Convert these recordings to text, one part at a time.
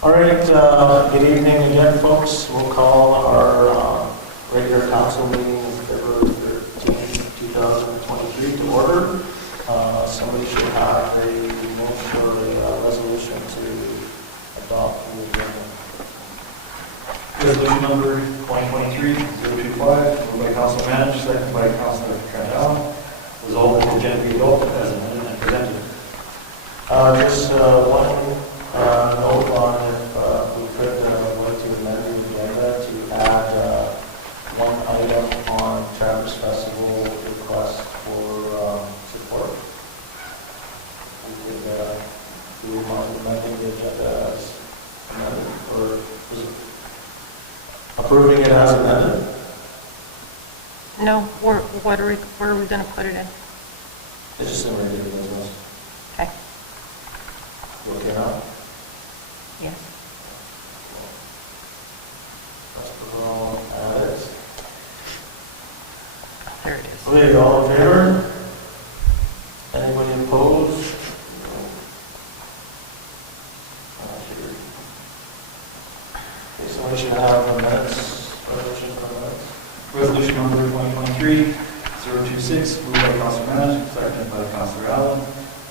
All right, good evening again, folks. We'll call our regular council meeting of February 13th, 2023 to order. Somebody should have a motion or a resolution to adopt the agenda. Resolution number 2023-025, moved by Councilor Manage, seconded by Councilor Crandall. Resolved that the agenda be adopted as amended and presented. Just one note on if we could like to amend the agenda to add one item on Traverse Festival request for support. We could do we want to amend the agenda as amended, or was it approving it as amended? No, where are we going to put it in? It's just in regular business. Okay. You okay now? Yes. Festival added. There it is. Okay, all in favor? Anybody opposed? Okay, somebody should have the minutes, resolution for minutes. Resolution number 2023-026, moved by Councilor Manage, seconded by Councilor Allen.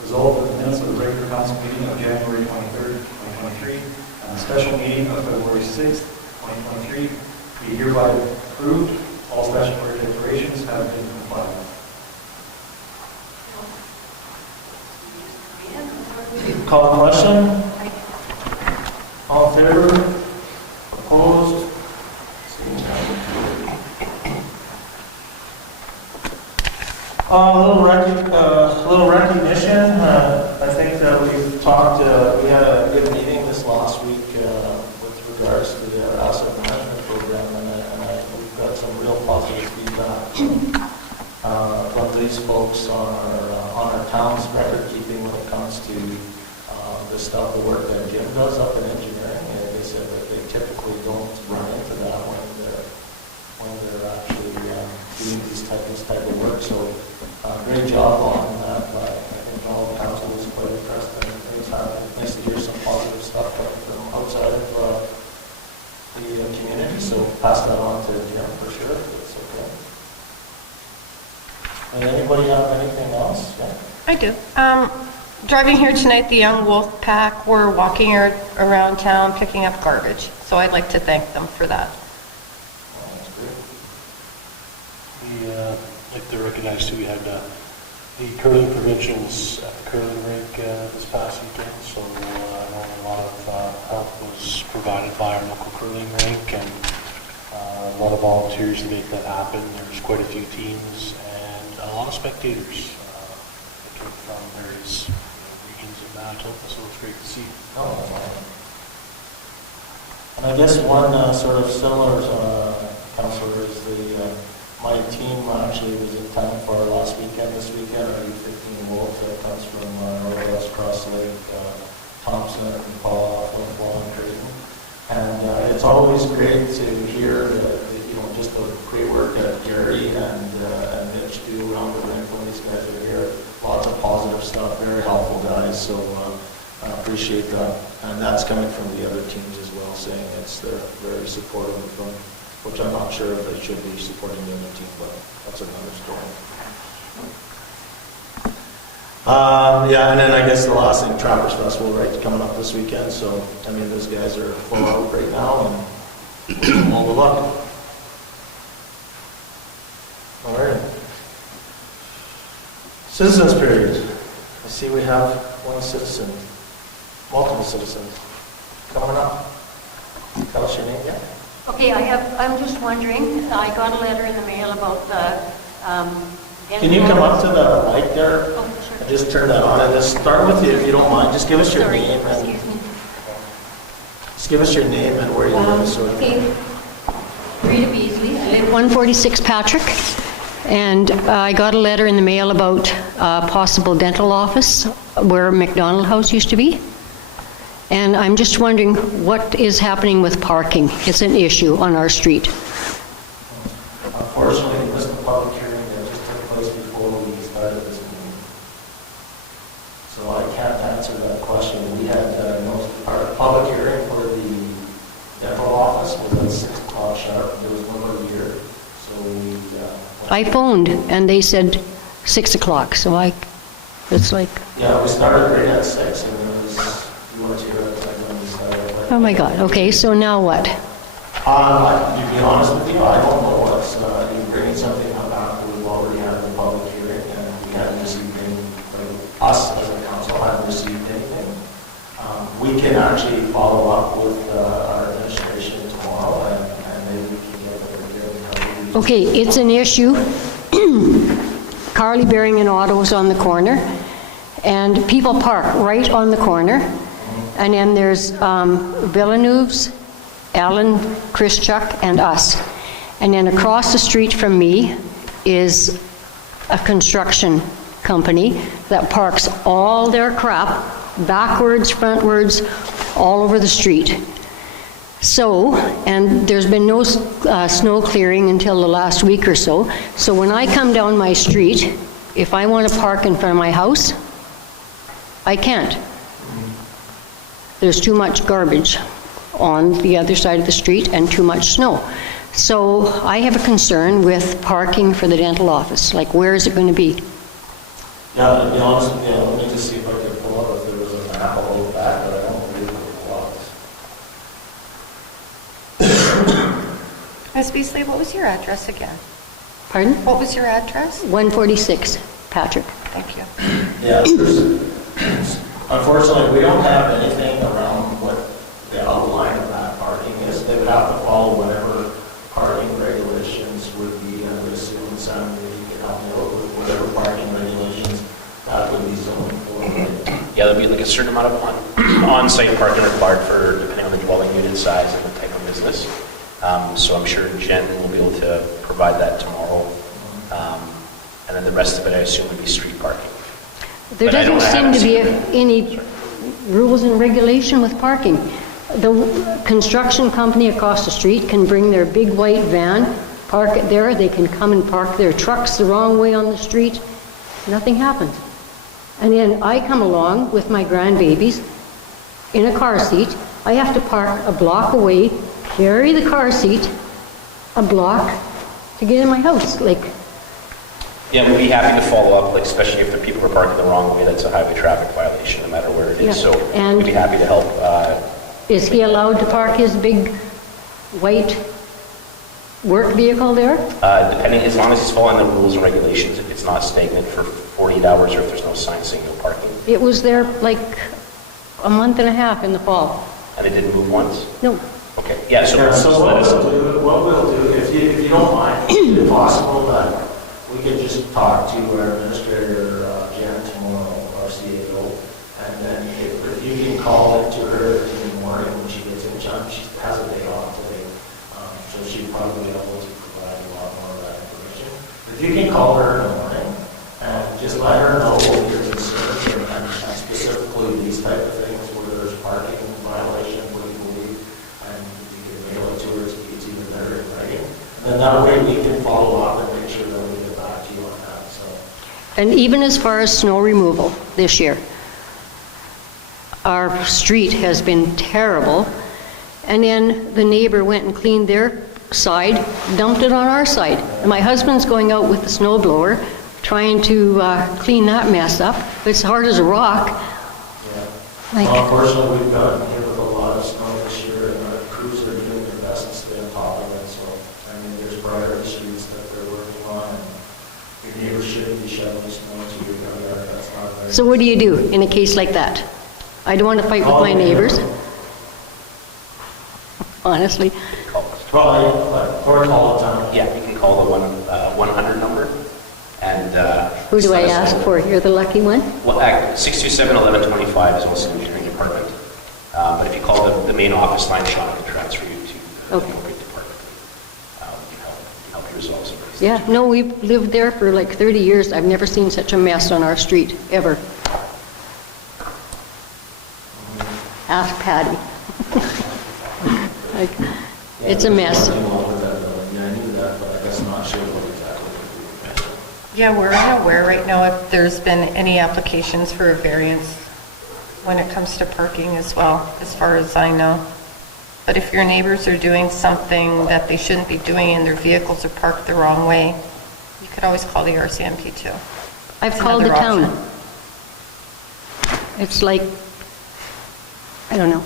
Resolved that the minutes of the regular council meeting of January 23rd, 2023, and the special meeting of February 6th, 2023, be hereby approved. All statutory declarations have been complied with. Call the question? All in favor? Opposed? A little recognition. I think that we've talked, we had a good meeting this last week with regards to the asset management program, and we've got some real positive feedback from these folks on our town's record keeping when it comes to the stuff, the work that Jim does up in engineering. And they said that they typically don't run into that when they're actually doing this type of work. So great job on that. I think all the council was quite impressed, and it's nice to hear some positive stuff from outside of the community. So pass that on to Jim for sure. It's okay. And anybody have anything else? Yeah. I do. Driving here tonight, the Young Wolf Pack were walking around town picking up garbage. So I'd like to thank them for that. Oh, that's great. I'd like to recognize too, we had the curling provincials at the curling rink this past weekend, so I know a lot of help was provided by our local curling rink, and a lot of volunteers to make that happen. There's quite a few teams and a lot of spectators that came from various regions of Manitoba, so it's great to see. Oh, that's awesome. And I guess one sort of similar councillor is my team actually was in town for last weekend, this weekend, our U15 Wolf that comes from Northwest Cross Lake, Thompson, Paul, Flintwall, and Creighton. And it's always great to hear just the great work that Gary and Mitch do around the rink when these guys are here. Lots of positive stuff, very helpful guys, so I appreciate that. And that's coming from the other teams as well, saying they're very supportive of them. Which I'm not sure if they should be supporting the other team, but that's another story. Yeah, and then I guess the last thing, Traverse Festival, right, coming up this weekend. So, I mean, those guys are full out right now, and wish them all the luck. All right. Citizens period. I see we have one citizen, multiple citizens coming up. Tell us your name, yeah. Okay, I'm just wondering, I got a letter in the mail about the... Can you come up to the mic there? Oh, sure. And just turn that on, and just start with you if you don't mind. Just give us your name and Excuse me. just give us your name and where you live. So Okay. Rita Beasley. I live 146 Patrick, and I got a letter in the mail about a possible dental office where McDonald House used to be. And I'm just wondering what is happening with parking. It's an issue on our street. unfortunately, this is the public hearing that just took place before we started this meeting. So I can't answer that question. We had no public hearing for office was at 6 o'clock sharp. There was nobody here. So we, I phoned, and they said 6 o'clock, so it's like, yeah, we started right at 6, and it was, you weren't here at the time when we started. But, oh my God, okay, so now what? to be honest with you, I don't know what's, he's bringing something up after we've already had the public hearing, and we haven't received any, like, us as a council haven't received anything. We can actually follow up with our administration tomorrow, and maybe we can get a Okay, it's an issue. Carly Bearing and Otto's on the corner, and people park right on the corner. And then there's Villeneuve's, Alan, Chris Chuck, and us. And then across the street from me is a construction company that parks all their crap backwards, frontwards, all over the street. So, and there's been no snow clearing until the last week or so. So when I come down my street, if I want to park in front of my house, I can't. There's too much garbage on the other side of the street and too much snow. So I have a concern with parking for the dental office. Like, where is it going to be? Yeah, to be honest with you, let me just see if I can pull up if there was a map all over back, but I don't believe it was. Ms. Beasley, what was your address again? Pardon? What was your address? 146, Patrick. Thank you. Yeah, unfortunately, we don't have anything around what the outline of that parking is. They would have to follow whatever parking regulations would be, I would assume, some, you could help me out with whatever parking regulations that would be zoned for. Yeah, there'll be like a certain amount of on-site parking required for, depending on the dwelling unit size and the type of business. So I'm sure Jen will be able to provide that tomorrow. And then the rest of it, I assume, would be street parking. There But I don't doesn't seem to have- be any rules and regulation with parking. The construction company across the street can bring their big white van, park it there, they can come and park their trucks the wrong way on the street, nothing happens. And then I come along with my grandbabies in a car seat, I have to park a block away, carry the car seat a block to get in my house, like, Yeah, we'd be happy to follow up, like especially if the people are parking the wrong way, that's a highway traffic violation, no matter where it Yeah, is. So and- we'd be happy to help. is he allowed to park his big white work vehicle there? Depending, as long as he's following the rules and regulations, if it's not stagnant for 48 hours or if there's no sign saying no parking. It was there like a month and a half in the fall. And it didn't move once? No, Okay, yeah, so Yeah, just so let us. what we'll do, if you don't mind, if possible, that we could just talk to our administrator, Jen, tomorrow, our CAO, and then if you can call it to her in the morning when she gets in, she has a day off today, so she'll probably be able to provide a lot more of that information. If you can call her in the morning, and just let her know what your concerns are, and specifically these type of things, where there's parking violation, what you believe, and if you can mail it to her, it's even better in writing. And that way we can follow up and make sure that we get back to you on that, so. and even as far as snow removal this year, our street has been terrible, and then the neighbor went and cleaned their side, dumped it on our side. And my husband's going out with the snow blower, trying to clean that mess up. It's hard as a rock. Yeah. Like- Well, unfortunately, we've gotten hit with a lot of snow this year, and our crews are doing their best to stay on top of it, so, I mean, there's priority streets that they're working on, and your neighbors shouldn't be shoveling snow to your yard, that's not very. So what do you do in a case like that? I don't want to fight with my neighbors, honestly. Probably, or call it down. Yeah, you can call the 100 number and. Who do I let us ask know. for? You're the lucky one? Well, 627-1125 is also the engineering department. But if you call the main office line, Sean can transfer you to the Okay. appropriate department. We can help you resolve some of these. Yeah, no, we've lived there for like 30 years. I've never seen such a mess on our street, ever. Ask Patty. Like, it's a mess. Yeah, I knew that, but I guess not sure what exactly. Yeah, we're unaware right now if there's been any applications for a variance when it comes to parking as well, as far as I know. But if your neighbors are doing something that they shouldn't be doing and their vehicles are parked the wrong way, you could always call the RCMP too. I've It's called the another town. option. It's like, I don't know.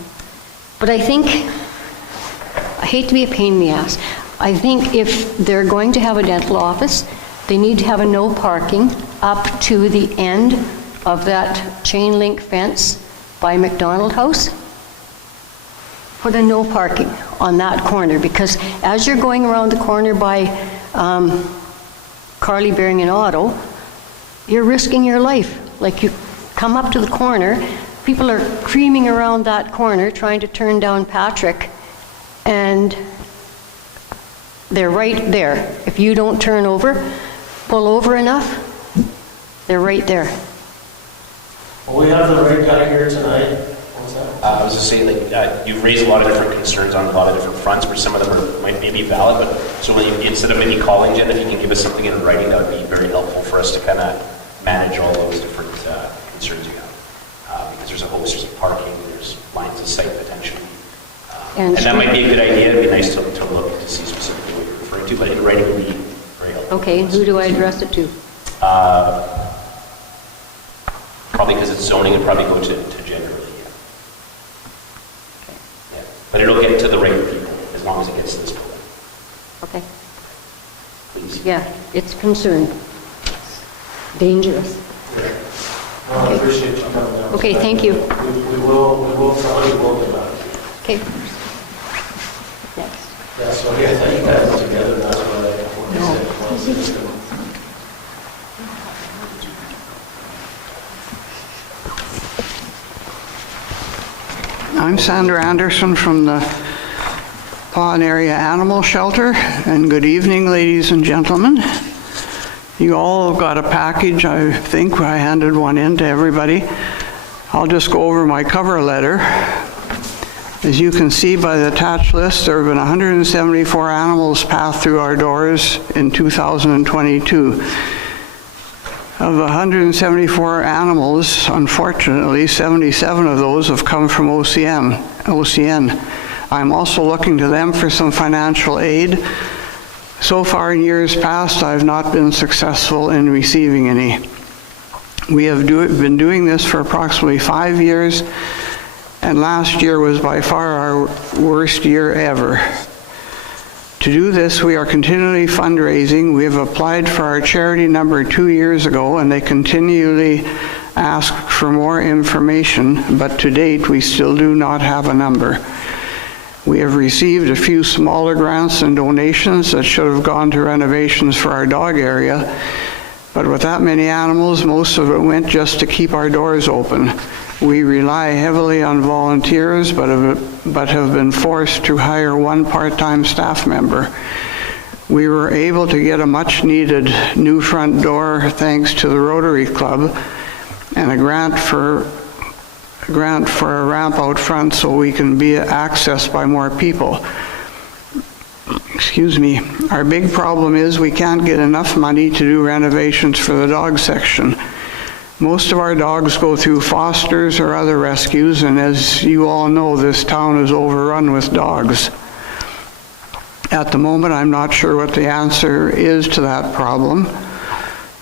But I think, I hate to be a pain in the ass, I think if they're going to have a dental office, they need to have a no parking up to the end of that chain link fence by McDonald House. Put a no parking on that corner, because as you're going around the corner by Carly Bearing and Auto, you're risking your life. Like, you come up to the corner, people are creaming around that corner trying to turn down Patrick, and they're right there. If you don't turn over, pull over enough, they're right there. Well, we have the right guy here tonight. What was that? I was just saying, like, you've raised a lot of different concerns on a lot of different fronts, where some of them might be valid, but so when you, instead of maybe calling Jen, if you can give us something in writing, that would be very helpful for us to kind of manage all those different concerns you have. Because there's a host, there's parking, there's lines of sight potentially. And that might be a good idea. It'd be nice to look to see specifically what you're referring to, but in writing would be very helpful. Okay, who do I address it to? Probably because it's zoning, it'd probably go to Jen really, yeah. But it'll get to the right people as long as it gets to this building, Okay, please. yeah, it's concern. Dangerous. Well, I appreciate you coming down. Okay, thank you. We will tell you both about it. Okay. Next. Yeah, so I thought you guys were together, that's what I said. I'm Sandra Anderson from the Pawn Area Animal Shelter, and good evening, ladies and gentlemen. You all got a package, I think. I handed one in to everybody. I'll just go over my cover letter. As you can see by the attached list, there have been 174 animals passed through our doors in 2022. Of 174 animals, unfortunately, 77 of those have come from OCN. I'm also looking to them for some financial aid. So far in years past, I've not been successful in receiving any. We have been doing this for approximately 5 years, and last year was by far our worst year ever. To do this, we are continually fundraising. We have applied for our charity number 2 years ago, and they continually ask for more information, but to date, we still do not have a number. We have received a few smaller grants and donations that should have gone to renovations for our dog area, but with that many animals, most of it went just to keep our doors open. We rely heavily on volunteers, but have been forced to hire one part-time staff member. We were able to get a much-needed new front door thanks to the Rotary Club and a grant for a ramp out front so we can be accessed by more people. Excuse me. Our big problem is we can't get enough money to do renovations for the dog section. Most of our dogs go through fosters or other rescues, and as you all know, this town is overrun with dogs. At the moment, I'm not sure what the answer is to that problem.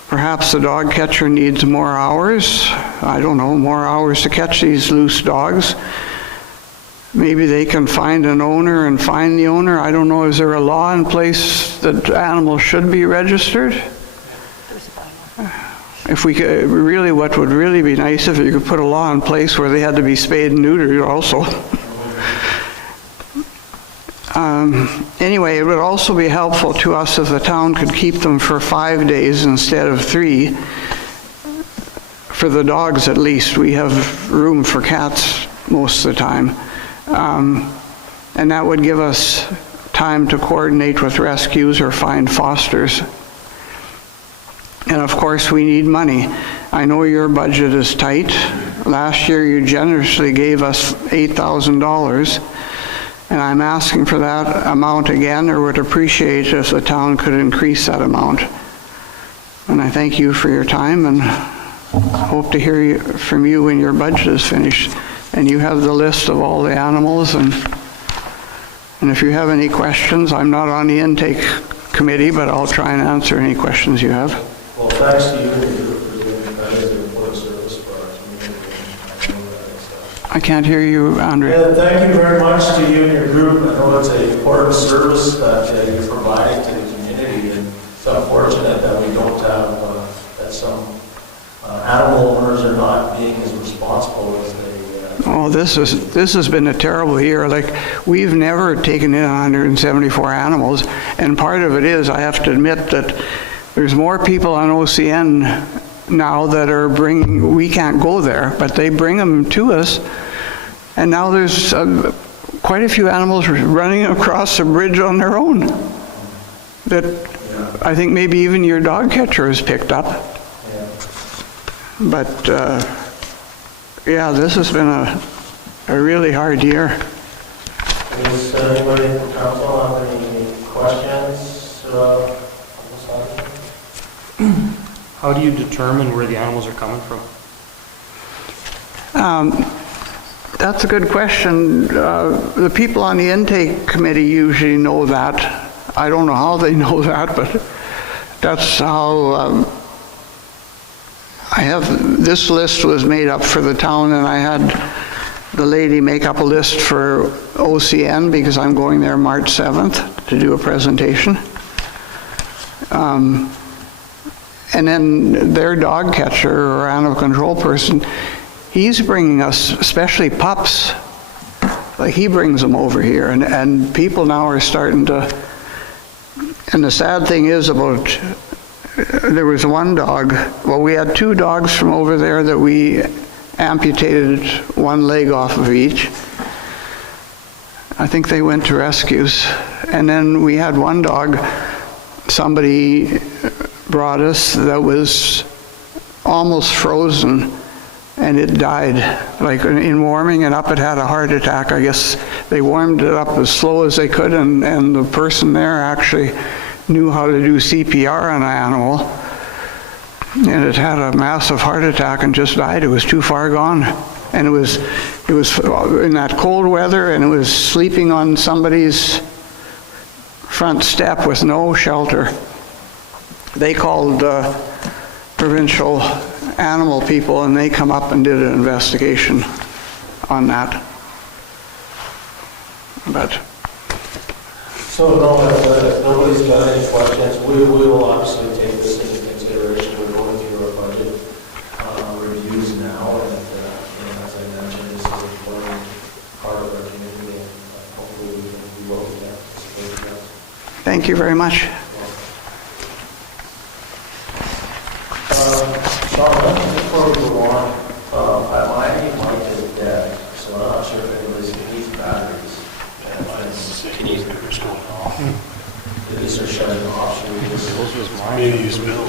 Perhaps the dog catcher needs more hours. I don't know, more hours to catch these loose dogs. Maybe they can find an owner and fine the owner. I don't know, is there a law in place that animals should be registered? If we could, really, what would really be nice if you could put a law in place where they had to be spayed and neutered also. Anyway, it would also be helpful to us if the town could keep them for 5 days instead of 3. For the dogs, at least. We have room for cats most of the time. And that would give us time to coordinate with rescues or find fosters. And of course, we need money. I know your budget is tight. Last year, you generously gave us $8,000. And I'm asking for that amount again, or would appreciate if the town could increase that amount. And I thank you for your time and hope to hear from you when your budget is finished. And you have the list of all the animals, and And if you have any questions, I'm not on the intake committee, but I'll try and answer any questions you have. Well, thanks to you and your group for doing that as an important service for our community. I know that it's, I can't hear you, Andre. Yeah, thank you very much to you and your group. I know it's an important service that you're providing to the community, and it's unfortunate that we don't have, that some animal owners are not being as responsible as they. Oh, this has been a terrible year. Like, we've never taken in 174 animals, and part of it is, I have to admit that there's more people on OCN now that are bringing, we can't go there, but they bring them to us, and now there's quite a few animals running across the bridge on their own that I think maybe even your dog catcher has picked up. But yeah, this has been a really hard year. Does anybody in the council have any questions on this item? How do you determine where the animals are coming from? That's a good question. The people on the intake committee usually know that. I don't know how they know that, but that's how I have, this list was made up for the town, and I had the lady make up a list for OCN because I'm going there March 7th to do a presentation. And then their dog catcher or animal control person, he's bringing us, especially pups, like he brings them over here, and people now are starting to, and the sad thing is about, there was one dog, well, we had two dogs from over there that we amputated one leg off of each. I think they went to rescues. And then we had one dog, somebody brought us, that was almost frozen, and it died. Like in warming it up, it had a heart attack. I guess they warmed it up as slow as they could, and the person there actually knew how to do CPR on an animal, and it had a massive heart attack and just died. It was too far gone, and it was in that cold weather, and it was sleeping on somebody's front step with no shelter. They called provincial animal people, and they come up and did an investigation on that. But So no, if nobody's got any questions, we will obviously take this into consideration. We're going through our budget reviews now, and as I mentioned, this is an important part of our community, and hopefully we will participate in that. thank you very much. Sean, before we go on, my mic is dead, so I'm not sure if anybody's needs batteries. It's going off. These are shutting off. Should we just Maybe use Bill.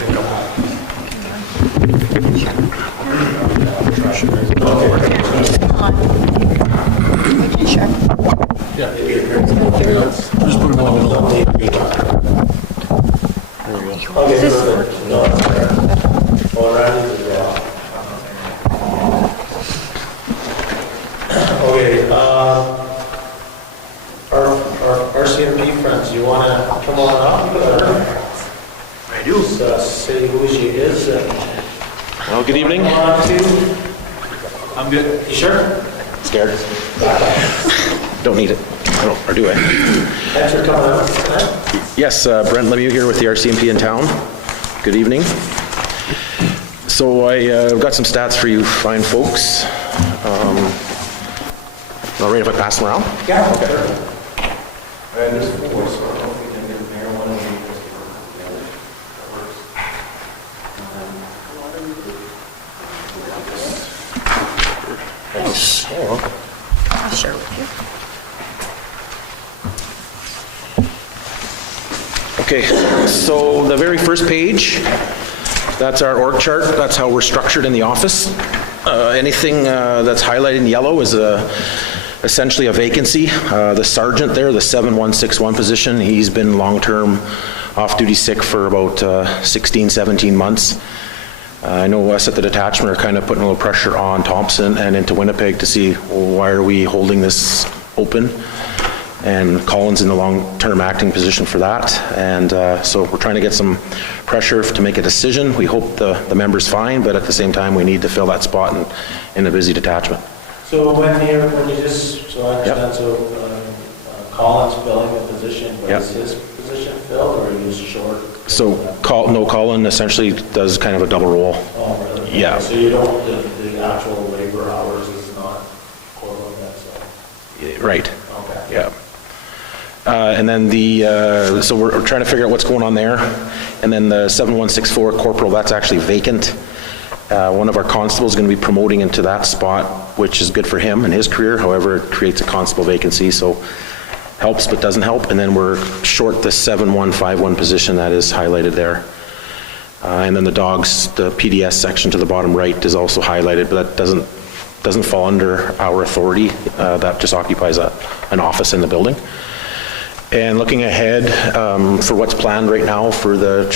Yeah. Just put it on. Okay, perfect. No, it's there. Well, Randy is off. Okay, our RCMP friends, you want to come on up? I do. Say who she is. Well, good evening. Come on to. I'm good. You sure? Scared? Don't need it. I don't, or do I? Thanks for coming up tonight. Yes, Brent Lemieux here with the RCMP in town. Good evening. So I've got some stats for you fine folks. All right if I pass them around? Yeah. Okay. And there's four, so I don't know if we can get the mayor one and we just give her that works. I'll share with you. Okay, so the very first page, that's our org chart. That's how we're structured in the office. Anything that's highlighted in yellow is essentially a vacancy. The sergeant there, the 7161 position, he's been long-term off-duty sick for about 16, 17 months. I know us at the detachment are kind of putting a little pressure on Thompson and into Winnipeg to see, well, why are we holding this open? And Colin's in the long-term acting position for that. And so we're trying to get some pressure to make a decision. We hope the member's fine, but at the same time, we need to fill that spot in a busy detachment. So when you just, so I understand, so Colin's filling the position, but Yep. is his position filled, or are you short? So Colin essentially does kind of a double role. Oh, really? Yeah. So you don't, the actual labor hours is not equivalent, so, Right, okay. yeah. And then so we're trying to figure out what's going on there. And then the 7164 corporal, that's actually vacant. One of our constables is going to be promoting into that spot, which is good for him and his career. However, it creates a constable vacancy, so helps but doesn't help. And then we're short the 7151 position that is highlighted there. And then the dogs, the PDS section to the bottom right is also highlighted, but that doesn't fall under our authority. That just occupies an office in the building. And looking ahead for what's planned right now for the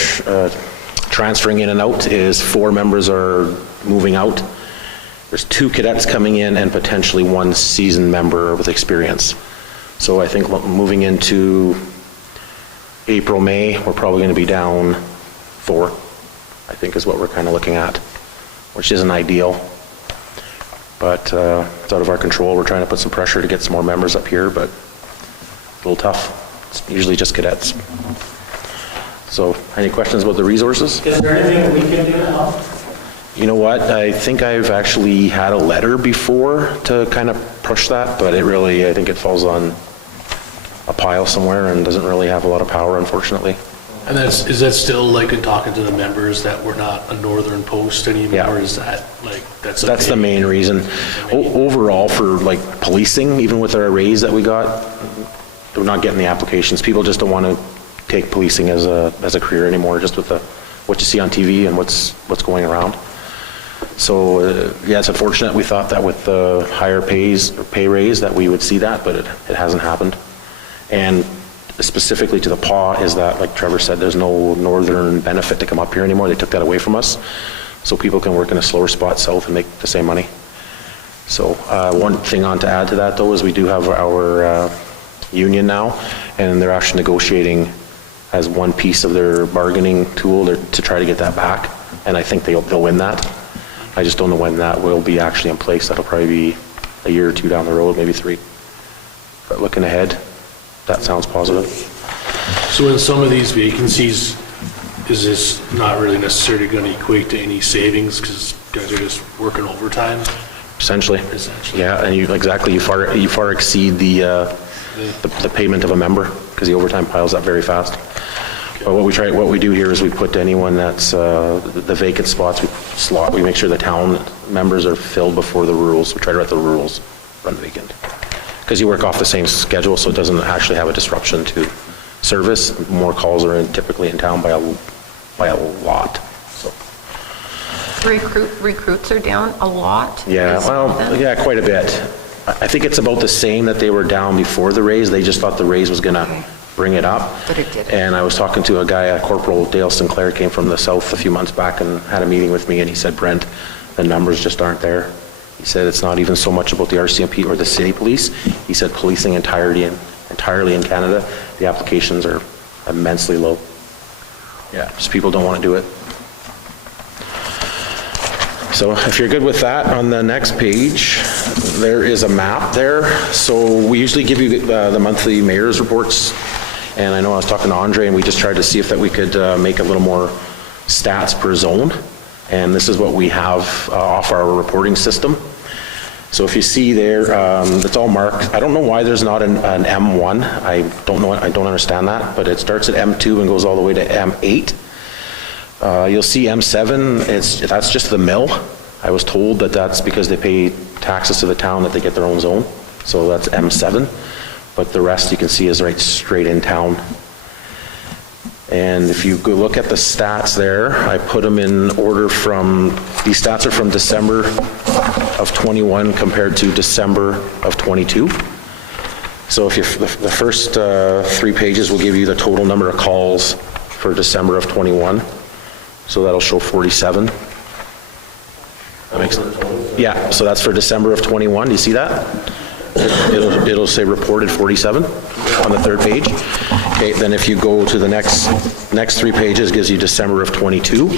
transferring in and out is 4 members are moving out. There's 2 cadets coming in and potentially 1 seasoned member with experience. So I think moving into April, May, we're probably going to be down 4, I think is what we're kind of looking at, which isn't ideal. But it's out of our control. We're trying to put some pressure to get some more members up here, but a little tough. It's usually just cadets. So, any questions about the resources? Is there anything we can do to help? You know what, I think I've actually had a letter before to kind of push that, but it really, I think it falls on a pile somewhere and doesn't really have a lot of power, unfortunately. And is that still like in talking to the members that we're not a northern post anymore? Yeah. Or is that like, that's The main reason. Overall, for like policing, even with our raise that we got, we're not getting the applications. People just don't want to take policing as a career anymore, just with what you see on TV and what's going around. So yeah, it's unfortunate. We thought that with the higher pay raise that we would see that, but it hasn't happened. And specifically to the PAW is that, like Trevor said, there's no northern benefit to come up here anymore. They took that away from us. So people can work in a slower spot south and make the same money. So one thing on to add to that though is we do have our union now, and they're actually negotiating as one piece of their bargaining tool to try to get that back. And I think they'll win that. I just don't know when that will be actually in place. That'll probably be a year or 2 down the road, maybe 3. But looking ahead, that sounds positive. So in some of these vacancies, is this not really necessarily going to equate to any savings because guys are just working overtime? Essentially. Essentially. Yeah, and you far exceed the payment of a member because the overtime piles up very fast. But what we do here is we put anyone that's the vacant spots, we make sure the town members are filled before the rules. We try to let the rules run vacant. Because you work off the same schedule, so it doesn't actually have a disruption to service. More calls are typically in town by a lot. So. Recruits are down a lot? Yeah, well, yeah, quite a bit. I think it's about the same that they were down before the raise. They just thought the raise was going to bring it up. But it didn't. And I was talking to a guy, Corporal Dale Sinclair, came from the south a few months back and had a meeting with me, and he said, Brent, the numbers just aren't there. He said it's not even so much about the RCMP or the city police. He said policing entirely in Canada, the applications are immensely low. Yeah, just people don't want to do it. So if you're good with that, on the next page, there is a map there. So we usually give you the monthly mayor's reports. And I know I was talking to Andre, and we just tried to see if that we could make a little more stats per zone. And this is what we have off our reporting system. So if you see there, it's all marked. I don't know why there's not an M1. I don't understand that, but it starts at M2 and goes all the way to M8. You'll see M7, that's just the mill. I was told that that's because they pay taxes to the town that they get their own zone. So that's M7. But the rest you can see is right straight in town. And if you go look at the stats there, I put them in order these stats are from December of 21 compared to December of 22. So if the first 3 pages will give you the total number of calls for December of 21. So that'll show 47. That makes sense? Yeah, so that's for December of 21. Do you see that? It'll say reported 47. on the third page. Okay, then if you go to the next 3 pages, gives you December of '22.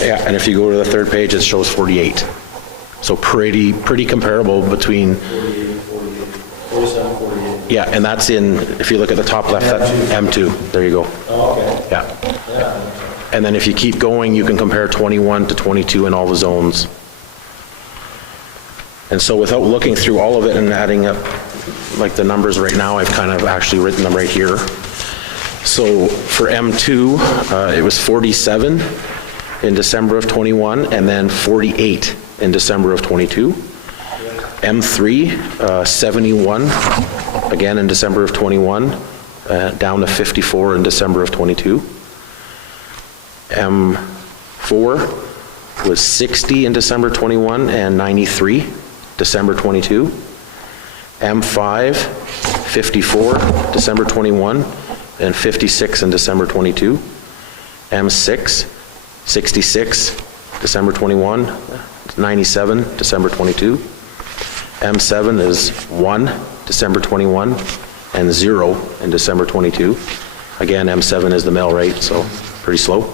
Yeah, and if you go to the third page, it shows 48. So pretty comparable between, 47, 48. yeah, and that's in, if you look at the top left, that's M2. There you go. Oh, okay. Yeah. Yeah. And then if you keep going, you can compare 21 to 22 in all the zones. And so without looking through all of it and adding up like the numbers right now, I've kind of actually written them right here. So for M2, it was 47 in December of '21, and then 48 in December of '22. M3, 71, again in December of '21, down to 54 in December of '22. M4 was 60 in December '21 and 93 December '22. M5, 54 December '21 and 56 in December '22. M6, 66 December '21, 97 December '22. M7 is 1 December '21 and 0 in December '22. Again, M7 is the mail rate, so pretty slow.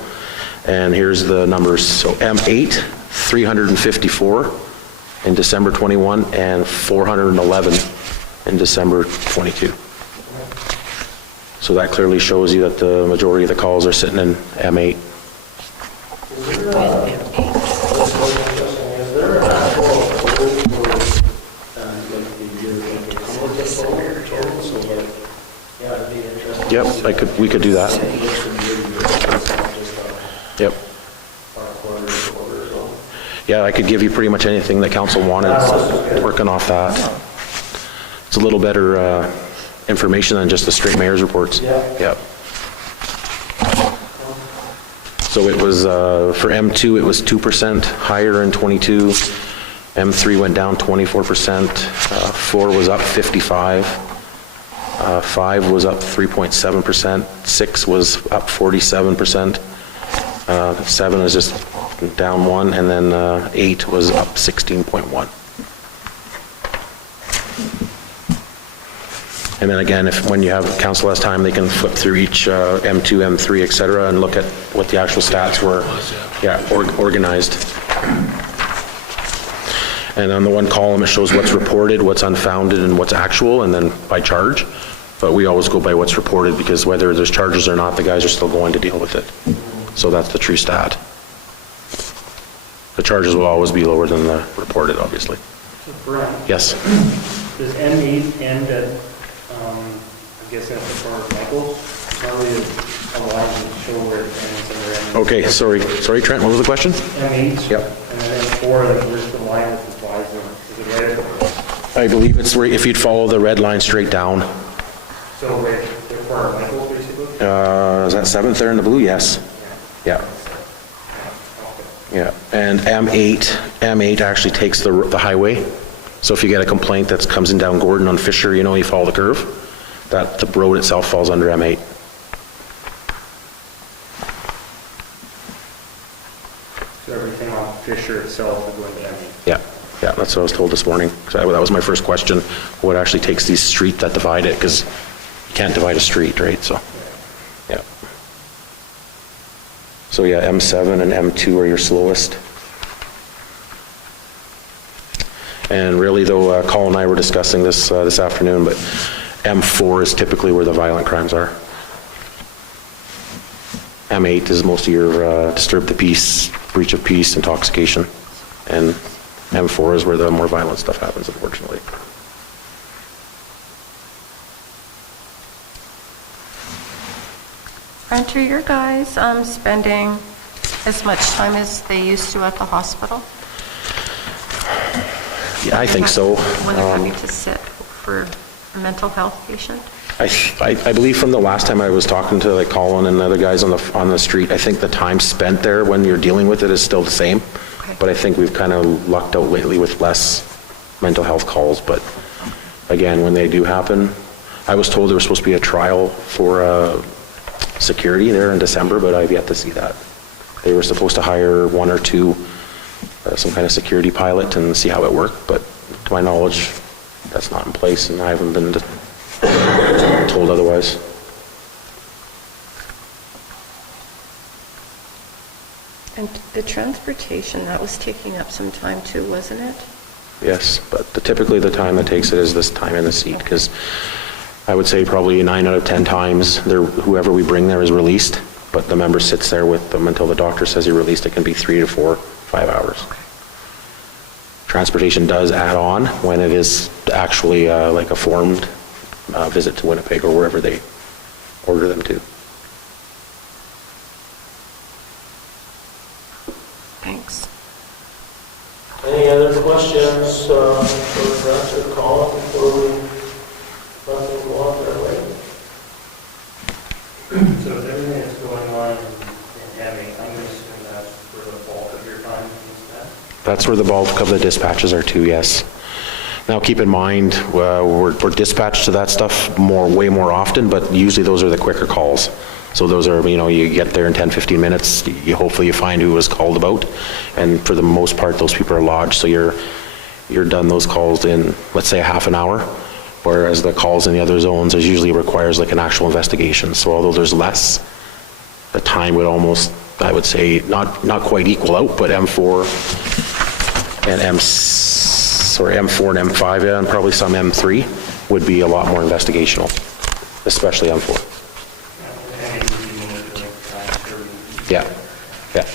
And here's the numbers. So M8, 354 in December '21 and 411 in December '22. So that clearly shows you that the majority of the calls are sitting in M8. Is there an actual code for, yeah, it'd be interesting. Yep, we could do that. Yep. Yeah, I could give you pretty much anything that council wanted, working off that. It's a little better information than just the straight mayor's reports. Yep. So it was, for M2, it was 2% higher in '22. M3 went down 24%. 4 was up 55. 5 was up 3.7%. 6 was up 47%. 7 is just down 1, and then 8 was up 16.1. And then again, when you have council has time, they can flip through each M2, M3, et cetera, and look at what the actual stats were, organized. And on the one column, it shows what's reported, what's unfounded, and what's actual, and then by charge. But we always go by what's reported, because whether there's charges or not, the guys are still going to deal with it. So that's the true stat. The charges will always be lower than the reported, obviously. Brian, Yes? does M8 end at, I guess at the corner of Michael? Probably a line to show where it ends and where it ends. Okay, sorry, Trent, what was the question? M8? Yep. And then M4, like, where's the line that divides them? Is it right at the, I believe it's where, if you'd follow the red line straight down. so right at the corner of Michael, basically? Is that 7th there in the blue? Yes. Yeah. Yeah, and M8 actually takes the highway. So if you get a complaint that comes in down Gordon on Fisher, you follow the curve, that the road itself falls under M8. So everything on Fisher itself is going to M8? Yeah, that's what I was told this morning. So that was my first question, what actually takes these streets that divide it, because you can't divide a street, right? So, yeah. So yeah, M7 and M2 are your slowest. And really though, Colin and I were discussing this this afternoon, but M4 is typically where the violent crimes are. M8 is most of your disturb the peace, breach of peace, intoxication. And M4 is where the more violent stuff happens, unfortunately. Aren't your guys spending as much time as they used to at the hospital? Yeah, I think so. When they're having to sit for a mental health patient? I believe from the last time I was talking to like Colin and the other guys on the street, I think the time spent there when you're dealing with it is still the same. Okay. But I think we've kind of lucked out lately with less mental health calls. But again, when they do happen, I was told there was supposed to be a trial for security there in December, but I've yet to see that. They were supposed to hire 1 or 2, some kind of security pilot and see how it worked. But to my knowledge, that's not in place, and I haven't been told otherwise. And the transportation, that was taking up some time too, wasn't it? Yes, but typically the time that takes it is this time in the seat, because I would say probably 9 out of 10 times, whoever we bring there is released, but the member sits there with them until the doctor says you're released. It can be 3 to 4, 5 hours. Transportation does add on when it is actually like a formed visit to Winnipeg or wherever they order them to. Thanks. Any other questions for Brent or Colin before we let them go on their way? So with everything that's going on in Hemi, I'm going to assume that's where the bulk of your time is spent? That's where the bulk of the dispatches are too, yes. Now keep in mind, we're dispatched to that stuff way more often, but usually those are the quicker calls. So those are, you get there in 10, 15 minutes, hopefully you find who was called about, and for the most part, those people are lodged, so you're done those calls in, let's say, a half an hour, whereas the calls in the other zones usually requires like an actual investigation. So although there's less, the time would almost, I would say, not quite equal out, but M4 and M4 and M5, yeah, and probably some M3 would be a lot more investigational, especially M4. Yeah, yeah.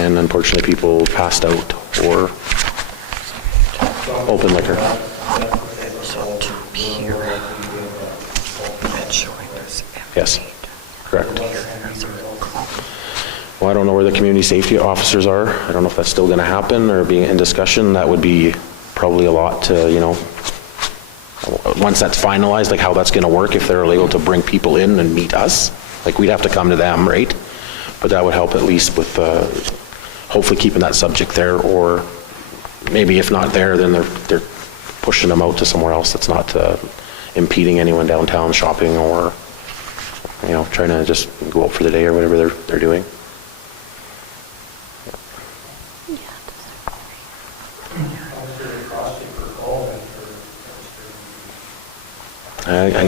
And unfortunately, people passed out or open liquor. Yes, correct. Well, I don't know where the community safety officers are. I don't know if that's still going to happen or being in discussion. That would be probably a lot to, once that's finalized, like how that's going to work, if they're able to bring people in and meet us. Like we'd have to come to them, right? But that would help at least with hopefully keeping that subject there, or maybe if not there, then they're pushing them out to somewhere else that's not impeding anyone downtown shopping or, trying to just go out for the day or whatever they're doing.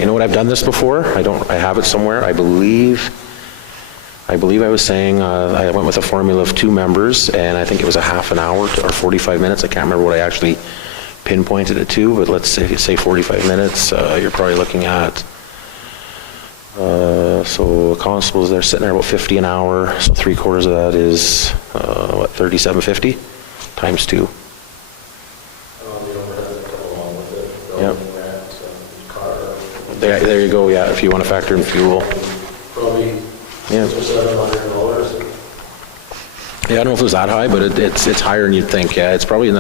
You know what, I've done this before. I have it somewhere. I believe I was saying I went with a formula of 2 members, and I think it was a half an hour or 45 minutes. I can't remember what I actually pinpointed it to, but let's say 45 minutes. You're probably looking at, so constables, they're sitting there about 50 an hour, so 3/4 of that is, $37.50 times 2. Yep. There you go, yeah, if you want to factor in fuel. Probably Yeah. $600 or $700. Yeah, I don't know if it was that high, but it's higher than you'd think. Yeah, it's probably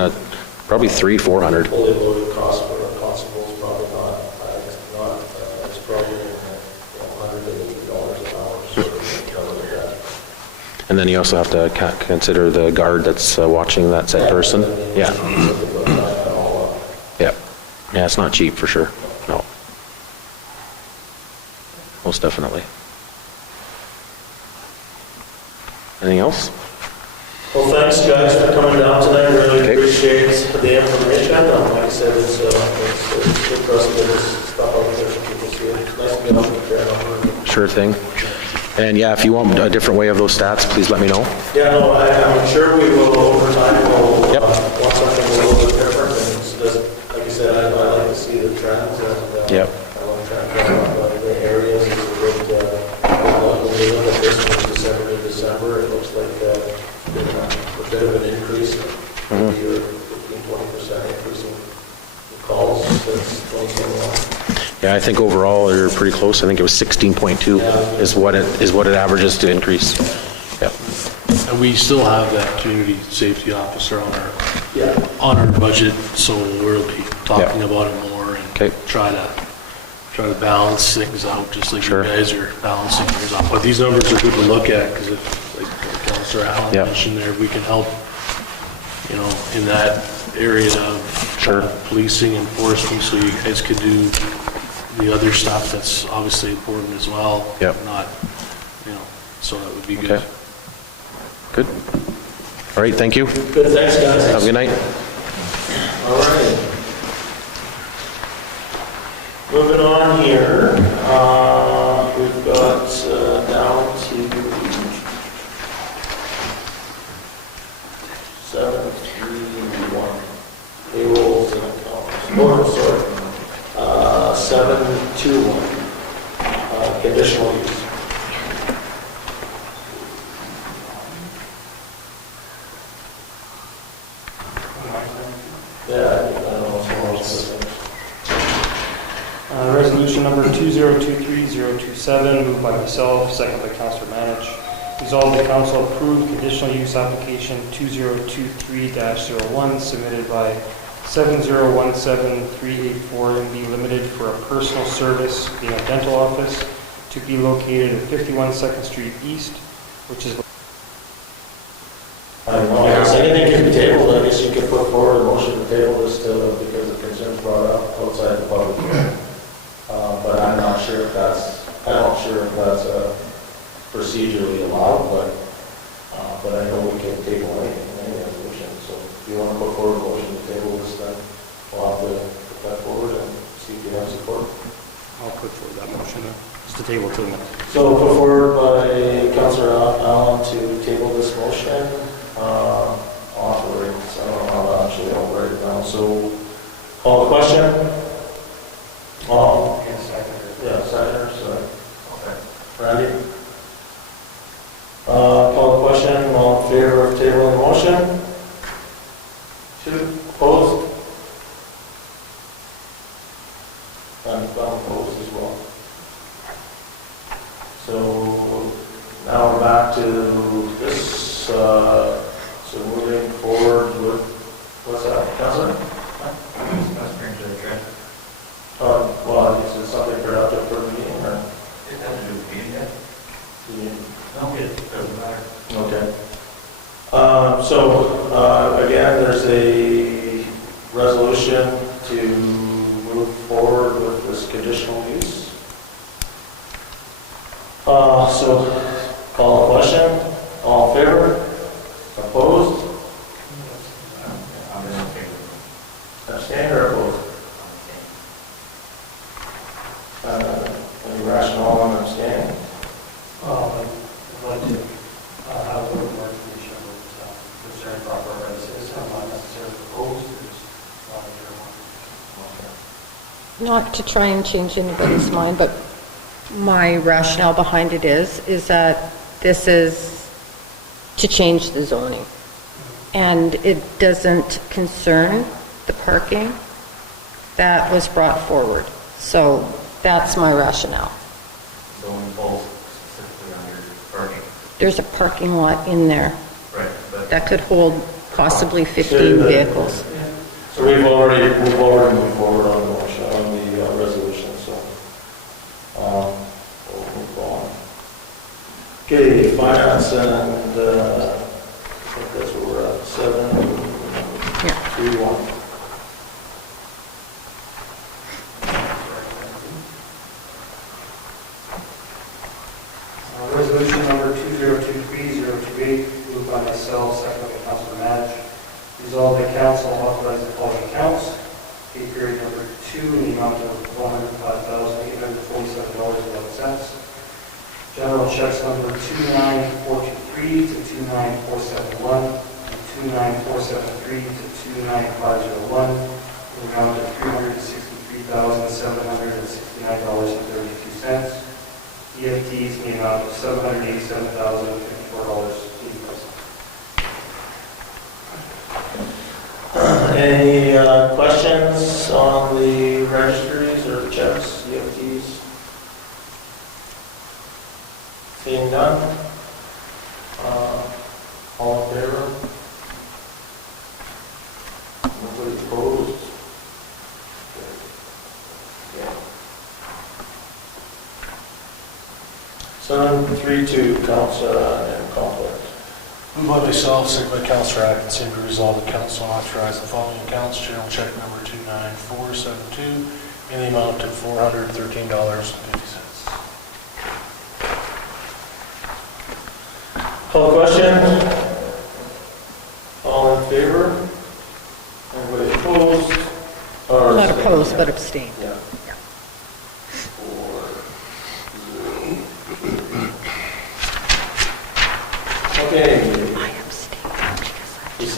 probably 300-400. Fully loaded cost for a constable is probably not, it's probably $180 an hour. So cover that. And then you also have to consider the guard that's watching that said person. Yeah. Yeah. Yeah, it's not cheap for sure. No. Most definitely. Anything else? Well, thanks guys for coming down tonight. Really Okay. appreciate the information. Like I said, it's good for us to get this stuff out there so people see it. It's nice to get out there. Sure thing. And yeah, if you want a different way of those stats, please let me know. Yeah, no, I'm sure we will over time. We'll Yep. want something a little bit different. And it's just, like you said, I like to see the trends. And, Yep. I want to try and find the areas. It's a good, when we look at this from December to December, it looks like a bit of an increase. Maybe a 15-20% increase in calls since 2021. Yeah, I think overall they're pretty close. I think it was 16.2 is what it averages to increase. Yep. And we still have that community safety officer Yeah. on our budget, so we'll be talking Yeah. about it more and Okay. try to balance things out, just like Sure. you guys are balancing yours out. But these numbers are good to look at, because if, like Councilor Allen Yeah. mentioned there, we can help, in that area of Sure. policing, enforcement, so you guys could do the other stuff that's obviously important as well. Yep. Not, so that would be good. Okay. Good. All right, thank you. Good, thanks guys. Have a good night. All right. Moving on here, we've got down to 731 payrolls and accounts. Oh, sorry. 721 conditional use. Yeah, I don't know if someone else is there. Resolution number 2023-027, moved by myself, second by Councillor Manich. Resolved, the council approved conditional use application 2023-01 submitted by 7017384 MB Limited for a personal service being a dental office to be located at 51 2nd Street East, which is I don't know, I guess anything can be tabled. I guess you could put forward a motion to table this still because the concerns brought up outside the public hearing. But I'm not sure if that's procedurally allowed, but I know we can table anything, any resolution. So if you want to put forward a motion to table this, then we'll have to put that forward and see if you have support. I'll put forward that motion, just to table to the minute. So put forward by Councillor Allen to table this motion. Operates, I don't know how to actually operate it now. So call the question. Yeah, seconders. Okay. Randy? Call the question. All in favor of tabling the motion? 2 opposed? I'm opposed as well. So now we're back to this. So moving forward with, what's that, Councilor? Well, I guess it's something for out there for the meeting, or? It doesn't do the meeting yet. No, it doesn't matter. Okay. So, again, there's a resolution to move forward with this conditional use. So, call a question. All in favor? Opposed? I'm in favor. Abstain or opposed? Any rationale on abstaining? I'd like to have a little more information about concern proper residents. I'm not necessarily opposed, it's not Not to try and change anybody's mind, but my rationale behind it is that this is to change the zoning. And it doesn't concern the parking that was brought forward. So that's my rationale. Zoning falls specifically under parking. There's a parking lot in there Right, but that could hold possibly 15 vehicles. So we've already moved forward on the motion, on the resolution, so we'll move on. Okay, finance and I think that's where we're at, 731. Resolution number 2023-028, moved by myself, second by Councilor Manich. Resolved that council authorize the following accounts. Pay period number 2 in the amount of $105,847.11. General checks number 29423 to 29471 and 29473 to 29501 in the amount of $363,769.32. EFTs in the amount of $787,054.80. Any questions on the registries or checks, EFTs? Seeing none? All in favor? Nobody opposed? Yeah. 732, Council and conflict. Moved by myself, second by Councillor Atkinson, to resolve the council authorize the following accounts. General check number 29472 in the amount of $413.50. Call the question. All in favor? Anybody opposed? Or Not abstained? opposed, but abstain. Yeah.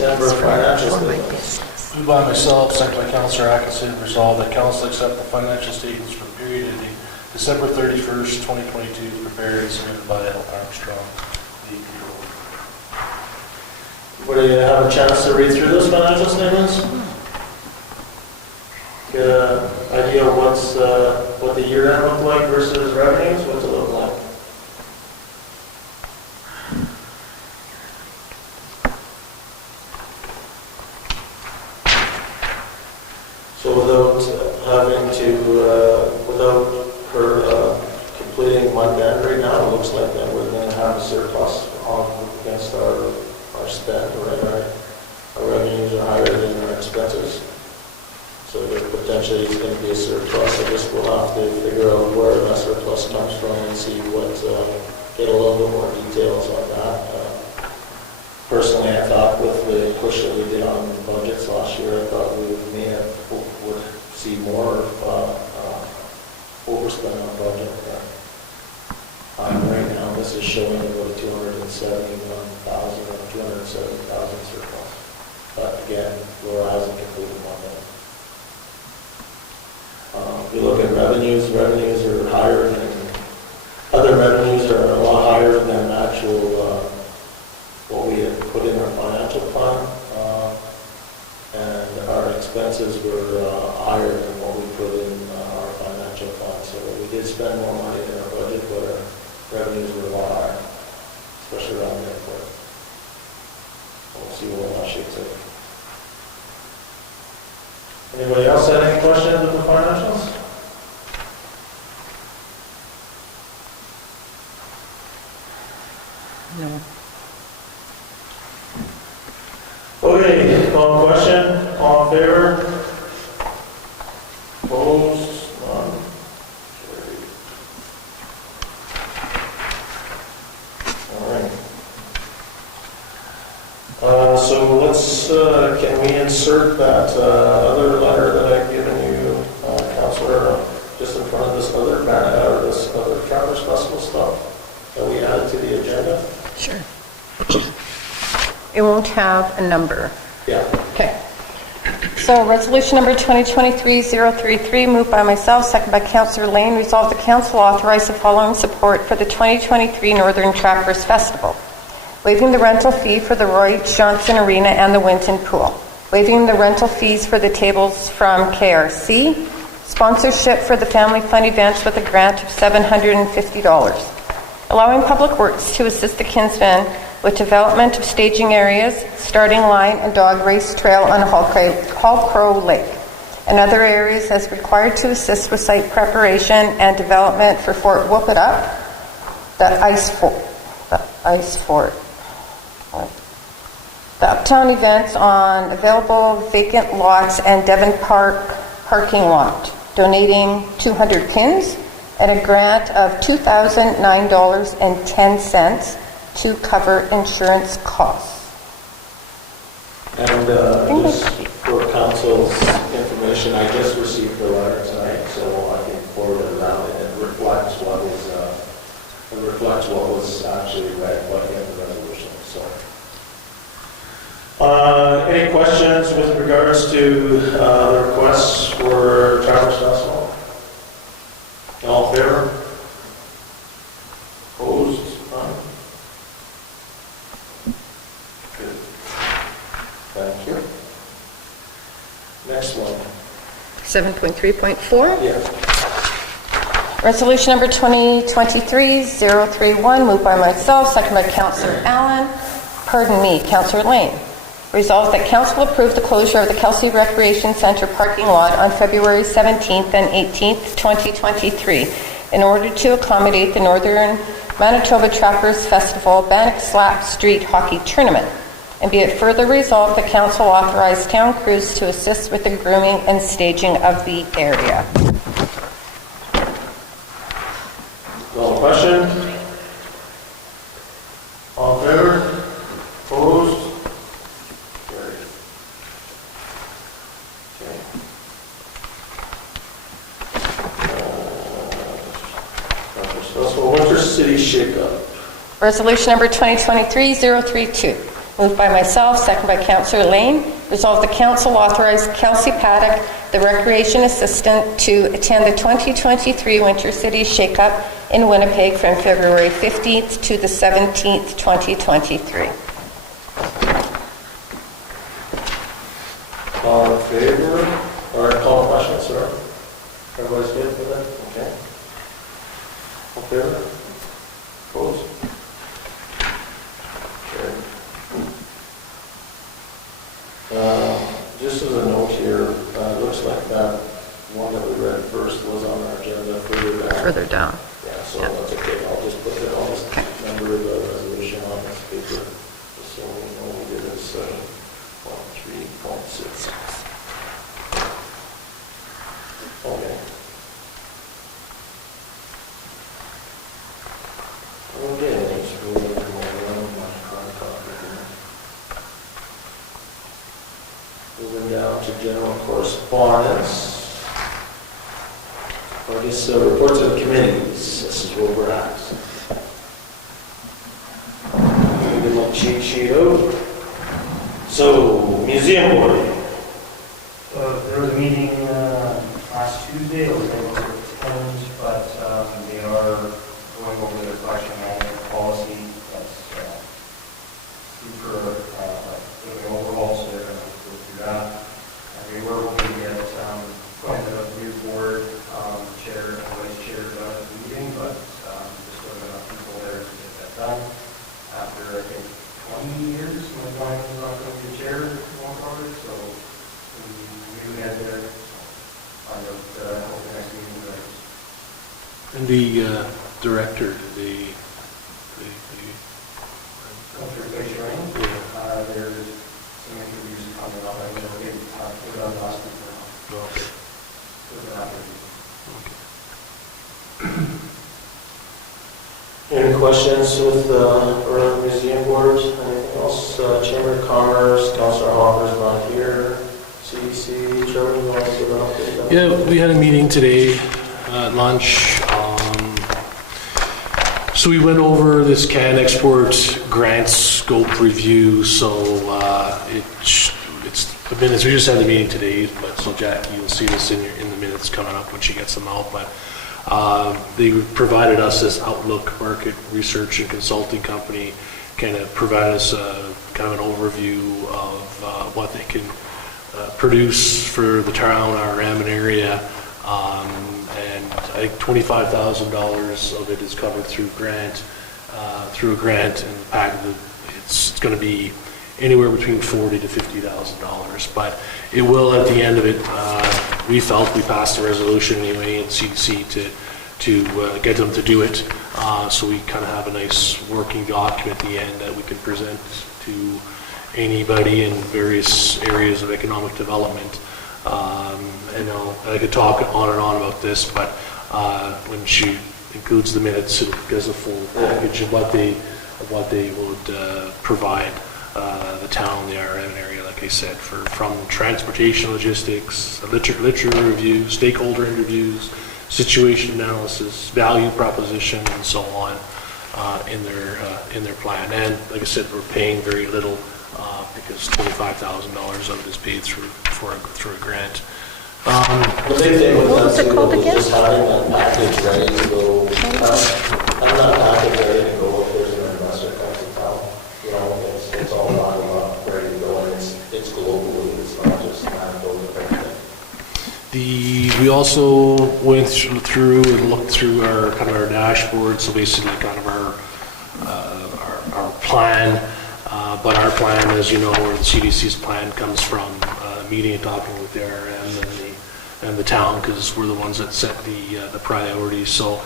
December financial statements. Moved by myself, second by Councillor Atkinson, resolved that council accept the financial statements for the period ending December 31st, 2022, prepared and submitted by Armstrong, the controller. Everybody have a chance to read through those financial statements? Get an idea of what the year end looked like versus revenues? What's it look like? So without her completing month end right now, it looks like that we're going to have a surplus against our spend, right? Our revenues are higher than our expenses. So there potentially is going to be a surplus. I guess we'll have to figure out where that surplus comes from and see get a little bit more details on that. Personally, I thought with the push that we did on budgets last year, I thought we would see more overspend on budget. Right now, this is showing about 270,000 surplus. But again, Laura hasn't completed one yet. If you look at revenues are higher than, other revenues are a lot higher than actual what we had put in our financial plan, and our expenses were higher than what we put in our financial plan. So we did spend more money in our budget, but our revenues were a lot higher, especially around the airport. We'll see what that shakes out. Anybody else have any questions with the financials? No. Okay, call question, all in favor? Opposed? None? Carried. All right. So let's, can we insert that other letter that I've given you, Councillor, just in front of this other Trappers Festival stuff that we added to the agenda? Sure. It won't have a number. Yeah. Okay. So resolution number 2023-033, moved by myself, second by Councillor Lane, resolve the council authorize the following support for the 2023 Northern Trappers Festival. Waiving the rental fee for the Roy Johnson Arena and the Winton Pool. Waiving the rental fees for the tables from KRC. Sponsorship for the family fun events with a grant of $750. Allowing Public Works to assist the Kinsmen with development of staging areas, starting line and dog race trail on Hall Crow Lake, and other areas as required to assist with site preparation and development for Fort Whoop It Up, the ice fort. The Uptown events on available vacant lots and Devon Park parking lot, donating 200 pins and a grant of $2,009.10 to cover insurance costs. And just for council's information, I just received the letter tonight, so I can forward it around, and it reflects what was actually read in the resolution. So, any questions with regards to the requests for Trappers Festival? All in favor? Opposed? None? Good. Thank you. Next one. 7.3.4. Yeah. Resolution number 2023-031, moved by myself, second by Councillor Allen. Councillor Lane. Resolved that council approve the closure of the Kelsey Recreation Centre parking lot on February 17th and 18th, 2023, in order to accommodate the Northern Manitoba Trappers Festival Bannock Slap Street Hockey Tournament. And be it further resolved, the council authorize town crews to assist with the grooming and staging of the area. No question? All in favor? Opposed? Carried. Okay. So Winter City Shake-Up. Resolution number 2023-032. Moved by myself, second by Councillor Lane. Resolved the council authorize Kelsey Paddock, the recreation assistant, to attend the 2023 Winter City Shake-Up in Winnipeg from February 15th to the 17th, 2023. All in favor? Or call questions, sir? Everybody's good with that? Okay. All in favor? Opposed? Carried. Just as a note here, it looks like that one that we read first was on our agenda further down. Further down. Yeah, so that's okay. I'll just put it, I'll just number the resolution on this paper, just so we know we did this, 3.6. Okay. Okay, thanks for moving around my current copy here. Moving down to general correspondence. I guess reports of committees, this is where we're at. Get my cheat sheet out. So, museum board. There was a meeting last Tuesday, it was able to attend, but they are going over the collection management policy. That's super, doing overhaul, so they're going to go through that. And we were hoping to get appointed a new board chair and vice chair done at the meeting, but there's still enough people there to get that done. After, I think, 20 years, my client was not going to be chair going forward, so we had to find out what the next meeting was. And the director, the Councilor Glacier, there's some interviews coming up, I know we're getting put on last week now. okay. So we're not gonna be- Any questions with our museum board? Anything else? Chamber of Commerce, Councillor Hopper's not here. CDC, Charlie, you want to give an update? Yeah, we had a meeting today at lunch. So we went over this Can Export grant scope review. So it's the minutes. We just had the meeting today, but so Jackie, you'll see this in the minutes coming up when she gets them out. But they provided us this Outlook market research and consulting company, kind of provide us kind of an overview of what they can produce for the town, RM and area, and I think $25,000 of it is covered through a grant, and it's going to be anywhere between $40,000 to $50,000. But it will, at the end of it, we felt we passed the resolution anyway in CDC to get them to do it. So we kind of have a nice working document at the end that we can present to anybody in various areas of economic development. And I could talk on and on about this, but when she includes the minutes, it gives a full package of what they would provide the town, the RM area, like I said, from transportation logistics, literature review, stakeholder interviews, situation analysis, value proposition, and so on in their plan. And like I said, we're paying very little because $25,000 of it is paid through a grant. The big thing with What that was it too called is again? just having that package ready to go. I'm not package ready to go if there's an investor comes to town. You know, it's all lined up, ready to go, and it's globally, it's not just Manitoba type thing. We also went through and looked through our kind of our dashboard, so basically kind of our plan. But our plan, as you know, or the CDC's plan, comes from meeting and talking with the RM and the town, because we're the ones that set the priorities. So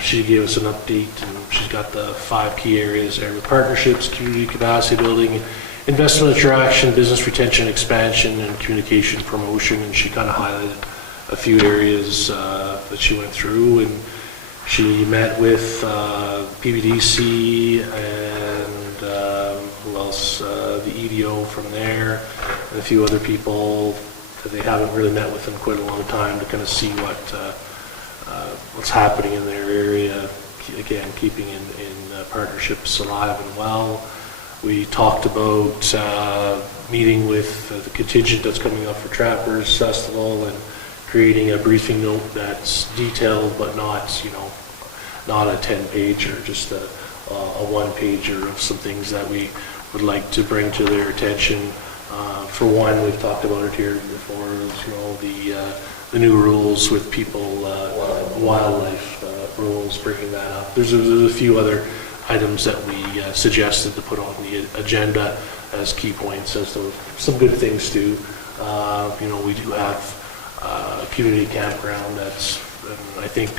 she gave us an update, and she's got the 5 key areas there with partnerships, community capacity building, investment attraction, business retention, expansion, and communication promotion. And she kind of highlighted a few areas that she went through, and she met with PBDC and who else, the EDO from there, and a few other people that they haven't really met with in quite a long time to kind of see what's happening in their area. Again, keeping in partnerships alive and well. We talked about meeting with the contingent that's coming up for Trappers Festival and creating a briefing note that's detailed but not, not a 10-pager, just a one-pager of some things that we would like to bring to their attention. For one, we've talked about it here before, the new rules with people, wildlife rules, bringing that up. There's a few other items that we suggested to put on the agenda as key points, as to some good things too. We do have a community campground that's, I think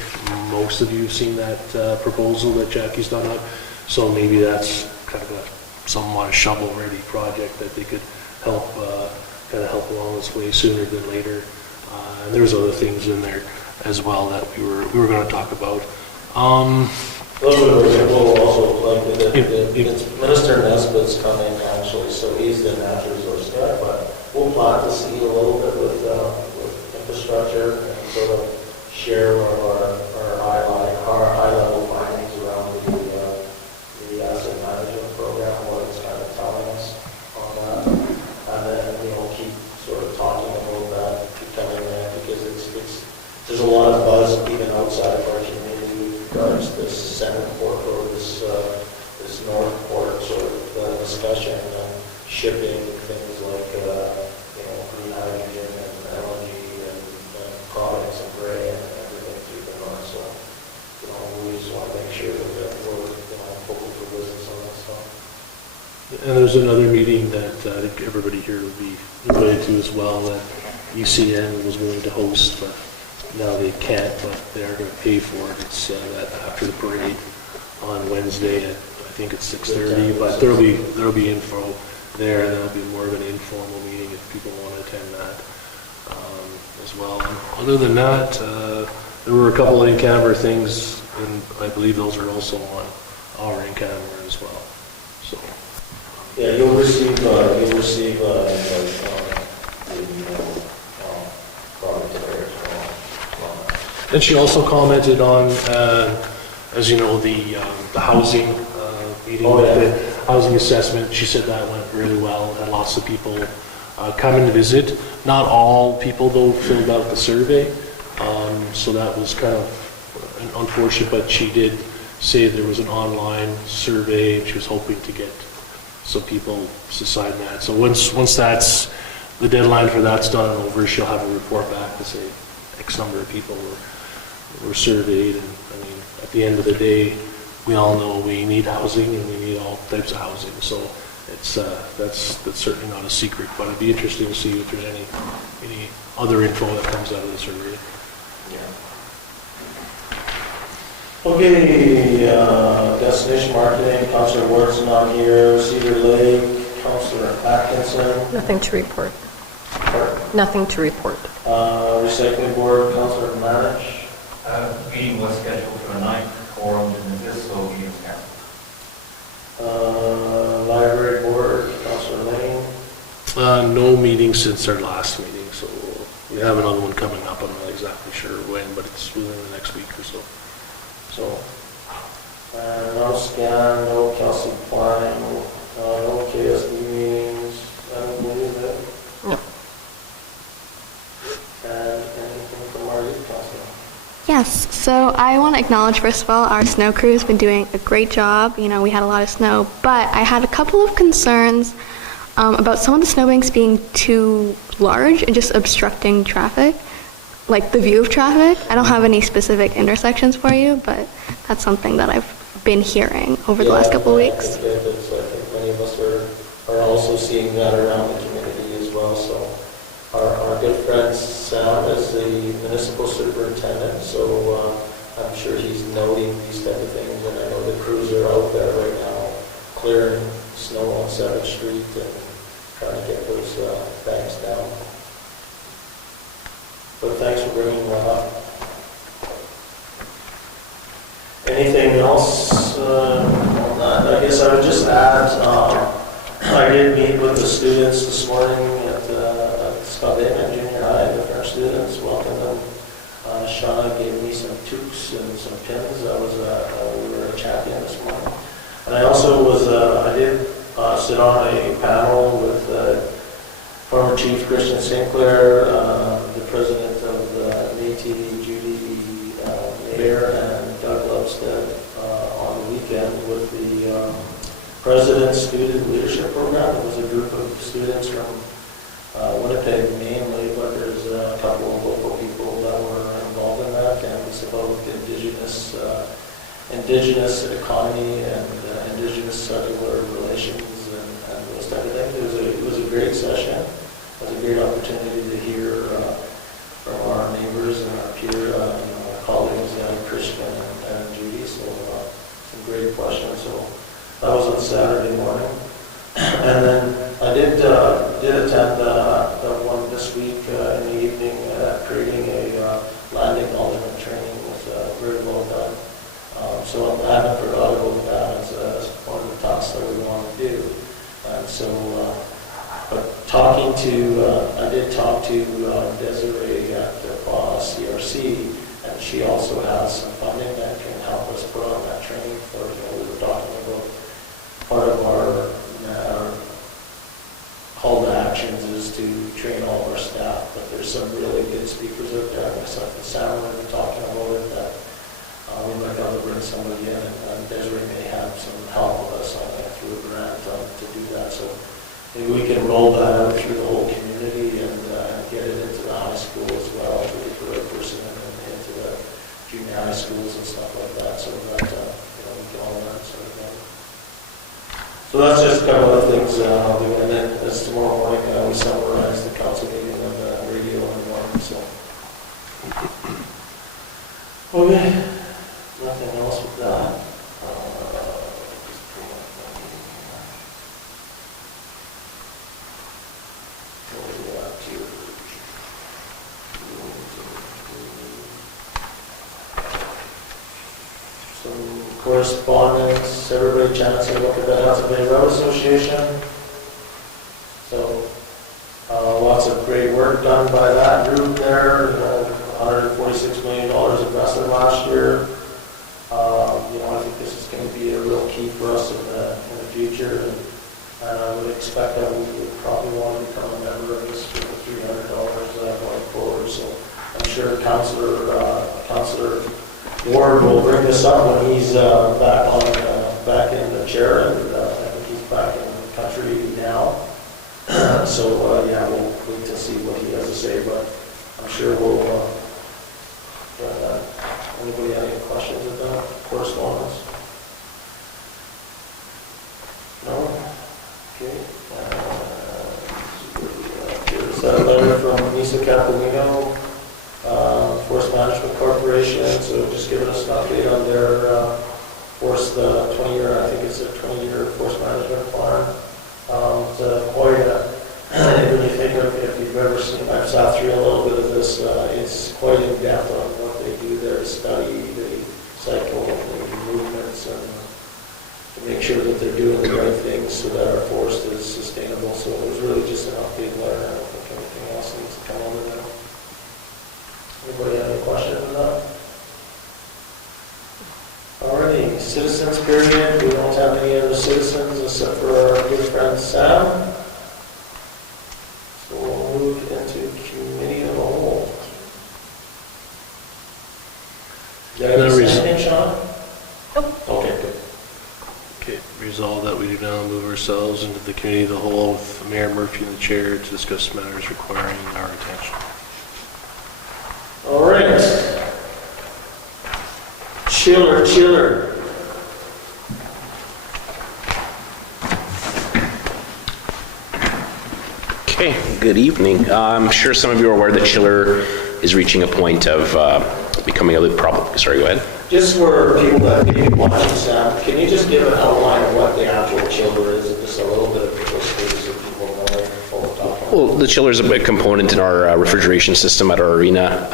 most of you have seen that proposal that Jackie's done up. So maybe that's kind of a somewhat shovel-ready project that they could help along this way sooner than later. And there's other things in there as well that we were going to talk about. A little bit of example also, like it's Minister Nesbitt's coming actually, so he's the natural resource guy, but we'll plant the seed a little bit with infrastructure and sort of share our high-level findings around the asset management program, what it's kind of telling us on that. And then, keep sort of talking about that, becoming that, because there's a lot of buzz even outside of our community with regards to this Senate Port Road, this North Port sort of discussion and shipping things like, green hydrogen and LNG and products and gray and everything through the north. So, we just want to make sure that we're, open for business on this stuff. And there's another meeting that I think everybody here will be invited to as well, that UCN was willing to host, but now they can't, but they are going to pay for it. It's that after the parade on Wednesday at, I think it's 6:30, but there'll be info there, and there'll be more of an informal meeting if people want to attend that as well. And other than that, there were a couple of in-camera things, and I believe those are also on our in-camera as well. So. Yeah, you'll receive the product there as well. And she also commented on, as you know, the housing meeting, the housing assessment. She said that went really well, and lots of people coming to visit. Not all people, though, filled out the survey, so that was kind of unfortunate, but she did say there was an online survey, and she was hoping to get some people to sign that. So once that's, the deadline for that's done and over, she'll have a report back to say X number of people were surveyed. And I mean, at the end of the day, we all know we need housing and we need all types of housing. So it's that's certainly not a secret, but it'd be interesting to see if there's any other info that comes out of the survey. Yeah. Okay, destination marketing, Councillor Ward's not here, Cedar Lake, Councillor Atkinson. Nothing to report. Pardon? Nothing to report. Recycling Board, Councillor Manich. Meeting was scheduled for the 9th, quorum didn't exist, so meeting is canceled. Library Board, Councillor Lane. No meeting since our last meeting, so we have another one coming up. I'm not exactly sure when, but it's within the next week or so. So, no scan, no Kelsey Klein, no KSD meetings, I don't believe it. No. And anything from our youth council? Yes, so I want to acknowledge, first of all, our snow crew has been doing a great job. We had a lot of snow, but I had a couple of concerns about some of the snowbanks being too large and just obstructing traffic, like the view of traffic. I don't have any specific intersections for you, but that's something that I've been hearing over the last couple of weeks. I think many of us are also seeing that around the community as well. So our good friend Sam is the municipal superintendent, so I'm sure he's noting these type of things, and I know the crews are out there right now clearing snow on 7th Street and trying to get those banks down. But thanks for bringing that up. Anything else on that? I guess I would just add, I did meet with the students this morning at Scott Damon Junior High, the French students, welcomed them. Shauna gave me some toques and some pins. We were chatting this morning. And I also was, I did sit on a panel with former Chief Christian Sinclair, the president of Métis, Judy Mayer, and Doug Lovestead on the weekend with the President's Student Leadership Program. It was a group of students from Winnipeg mainly, but there's a couple of local people that were involved in that, and it's about indigenous economy and indigenous cellular relations and those type of things. It was a great session. It was a great opportunity to hear from our neighbors and our our colleagues, Christian and Judy. So some great questions. So that was on Saturday morning. And then I did attend the one this week in the evening, creating a land acknowledgement training. Was very well done. So I haven't forgot about that as one of the tasks that we want to do. And so, but I did talk to Desiree at CRC, and she also has some funding that can help us put on that training for, we were talking about part of our call to actions is to train all of our staff, but there's some really good speakers out there. Myself and Sam were talking about it, that we might be able to bring somebody in, and Desiree may have some help with us on that through a grant to do that. So maybe we can roll that out through the whole community and get it into the high school as well, to get the right person into the junior high schools and stuff like that, so that we can all learn sort of thing. So that's just a couple of things I'll do, and then this tomorrow morning we summarize the council meeting on the radio in the morning. So okay, nothing else with that. Some correspondence, everybody chance to look at the Hudson Bay Road Association. So lots of great work done by that group there. $146 million invested last year. I think this is going to be a real key for us in the future, and I would expect that we would probably want to become a member of this for $300 going forward. So I'm sure Councillor Ward will bring this up when he's back in the chair, and I think he's back in the country now. So we'll wait to see what he has to say, but I'm sure we'll. Anybody have any questions about correspondence? No? Okay. Here's a letter from Lisa Capolino, Forest Management Corporation. So just giving us an update on their the 20-year, I think it's a 20-year forest management plan. It's quite when you think of, if you've ever seen, I've sat through a little bit of this, it's quite in depth on what they do there, study the cycle, the movements, and to make sure that they're doing the right things so that our forest is sustainable. So it was really just an update letter. I don't think anything else needs to come on in there. Anybody have any questions on that? Alrighty, citizens period. We don't have any other citizens except for our good friend Sam. So we'll move into committee of the whole. Did I miss anything, Sean? Okay, good. Okay, resolve that we do now move ourselves into the committee of the whole with Mayor Murphy in the chair to discuss matters requiring our attention. All right. Chiller. Okay, good evening. I'm sure some of you are aware that Chiller is reaching a point of becoming a little problem. Sorry, go ahead. Just for people that may be watching, Sam, can you just give an outline of what the actual chiller is, and just a little bit of history so people know what we're talking about? Well, the chiller is a big component in our refrigeration system at our arena.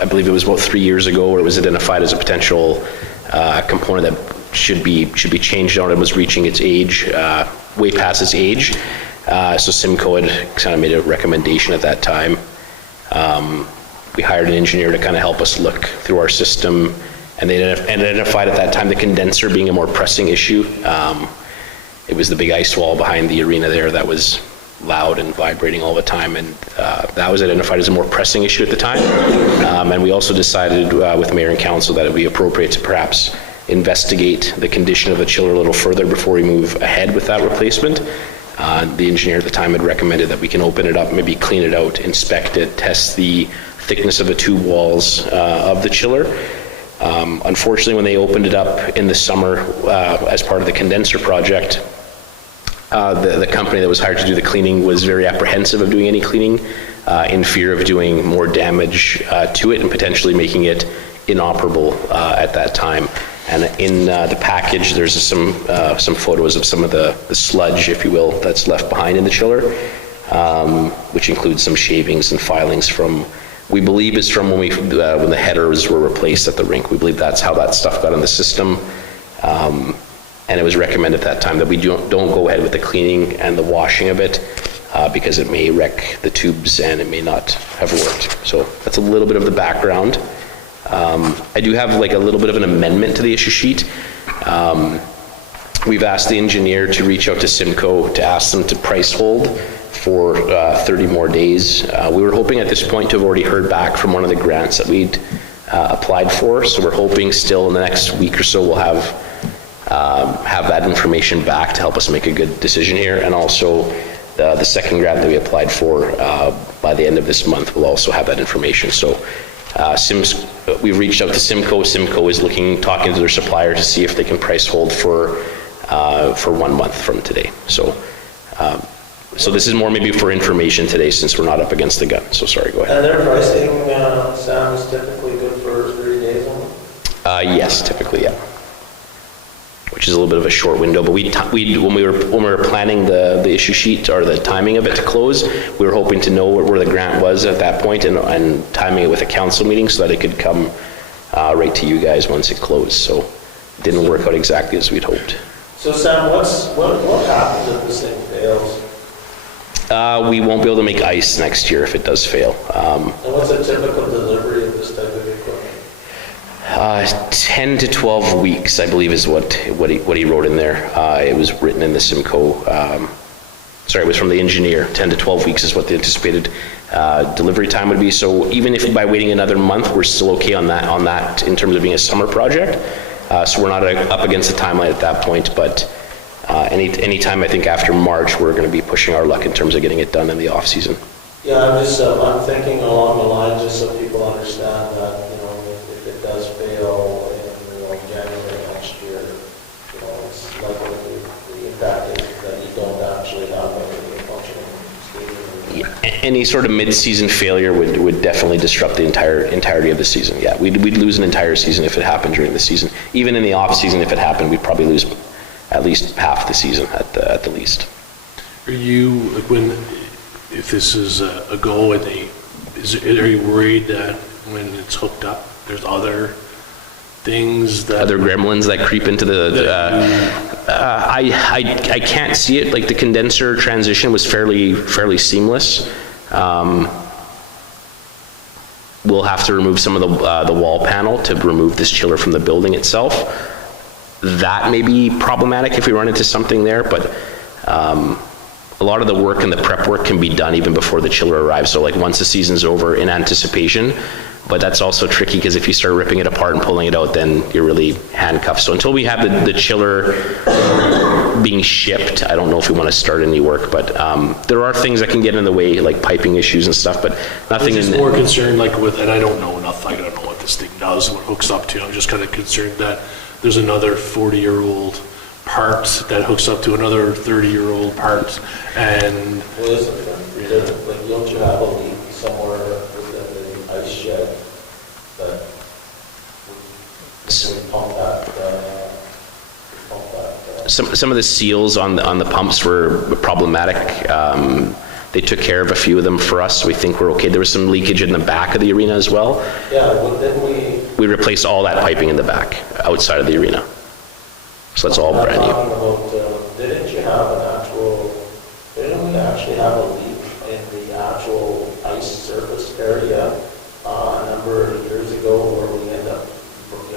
I believe it was about 3 years ago where it was identified as a potential component that should be changed out. It was reaching its age, way past its age. So Simco had kind of made a recommendation at that time. We hired an engineer to kind of help us look through our system, and they identified at that time the condenser being a more pressing issue. it was the big ice wall behind the arena there that was loud and vibrating all the time, and that was identified as a more pressing issue at the time. And we also decided with mayor and council that it would be appropriate to perhaps investigate the condition of the chiller a little further before we move ahead with that replacement. The engineer at the time had recommended that we can open it up, maybe clean it out, inspect it, test the thickness of the tube walls of the chiller. Unfortunately, when they opened it up in the summer as part of the condenser project, the company that was hired to do the cleaning was very apprehensive of doing any cleaning, in fear of doing more damage to it and potentially making it inoperable at that time. And in the package, there's some photos of some of the sludge, if you will, that's left behind in the chiller, which includes some shavings and filings from, we believe is from when the headers were replaced at the rink. We believe that's how that stuff got in the system. And it was recommended at that time that we don't go ahead with the cleaning and the washing of it because it may wreck the tubes and it may not have worked. So that's a little bit of the background. I do have like a little bit of an amendment to the issue sheet. We've asked the engineer to reach out to Simcoe to ask them to price hold for 30 more days. We were hoping at this point to have already heard back from one of the grants that we'd applied for. So we're hoping still in the next week or so we'll have that information back to help us make a good decision here. And also the second grant that we applied for by the end of this month will also have that information. So we've reached out to Simcoe. Simcoe is talking to their supplier to see if they can price hold for 1 month from today. So this is more maybe for information today since we're not up against the gun. So sorry, go ahead. And their pricing, Sam, is typically good for 30 days only? Yes, typically, yeah. Which is a little bit of a short window, but when we were planning the issue sheet or the timing of it to close, we were hoping to know where the grant was at that point and timing it with a council meeting so that it could come right to you guys once it closed. So it didn't work out exactly as we'd hoped. So Sam, what happens if this thing fails? We won't be able to make ice next year if it does fail. And what's a typical delivery of this type of equipment? 10 to 12 weeks, I believe, is what he wrote in there. It was written in the Simcoe. It was from the engineer. 10 to 12 weeks is what the anticipated delivery time would be. So even if by waiting another month, we're still okay on that in terms of being a summer project. So we're not up against the timeline at that point. But any time I think after March, we're going to be pushing our luck in terms of getting it done in the off season. Yeah, I'm thinking along the lines just so people understand that if it does fail in January next year, it's likely the impact is that you don't actually have a functioning stadium. Yeah, any sort of mid-season failure would definitely disrupt the entirety of the season. Yeah, we'd lose an entire season if it happened during the season. Even in the off season, if it happened, we'd probably lose at least half the season at the least. Are you, if this is a go, and are you worried that when it's hooked up, there's other things that... Other gremlins that creep into I can't see it. Like the condenser transition was fairly seamless. We'll have to remove some of the wall panel to remove this chiller from the building itself. That may be problematic if we run into something there, but a lot of the work and the prep work can be done even before the chiller arrives. So like once the season's over in anticipation, but that's also tricky because if you start ripping it apart and pulling it out, then you're really handcuffed. So until we have the chiller being shipped, I don't know if we want to start any work, but there are things that can get in the way, like piping issues and stuff, but nothing. I'm just more concerned and I don't know enough, I don't know what this thing does, what it hooks up to. I'm just kind of concerned that there's another 40-year-old part that hooks up to another 30-year-old part, and... Well, isn't like, don't you have a leak somewhere within the ice shed that we pump that? Some of the seals on the pumps were problematic. They took care of a few of them for us, so we think we're okay. There was some leakage in the back of the arena as well. Yeah, but didn't we... We replaced all that piping in the back, outside of the arena. So that's all brand new. Didn't we actually have a leak in the actual ice surface area a number of years ago where we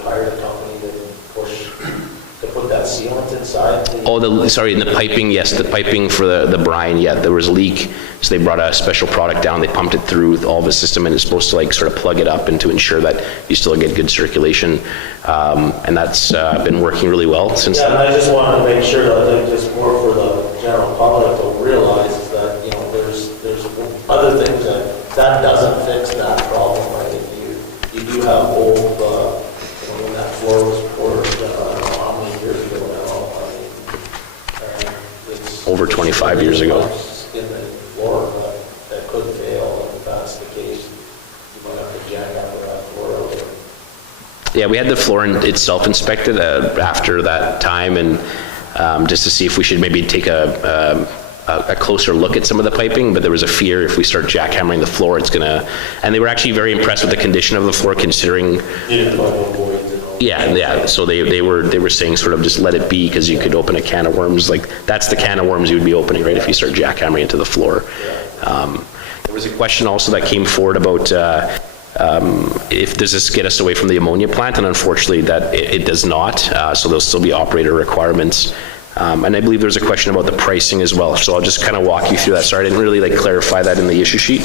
hired a company to put that sealant inside the? Oh, sorry, in the piping, yes, the piping for the brine, yeah, there was a leak, so they brought a special product down, they pumped it through all the system, and it's supposed to like sort of plug it up and to ensure that you still get good circulation, and that's been working really well since Yeah, and then. I just wanted to make sure that I think just more for the general public to realize is that, you know, there's other things that doesn't fix that problem, right? If you do have old, you know, when that floor was poured, I don't know how many years ago now, I mean, it's. Over 25 years ago. In the floor, that could fail, and if that's the case, you might have to jack up that floor out there. Yeah, we had the floor itself inspected after that time, and just to see if we should maybe take a closer look at some of the piping, but there was a fear if we start jackhammering the floor, it's gonna, and they were actually very impressed with the condition of the floor considering. Yeah, so they were saying sort of just let it be, because you could open a can of worms, like that's the can of worms you would be opening, right, if you start jackhammering into the floor. There was a question also that came forward about if does this get us away from the ammonia plant, and unfortunately that it does not, so there'll still be operator requirements. And I believe there's a question about the pricing as well, so I'll just kind of walk you through that. Sorry, I didn't really like clarify that in the issue sheet.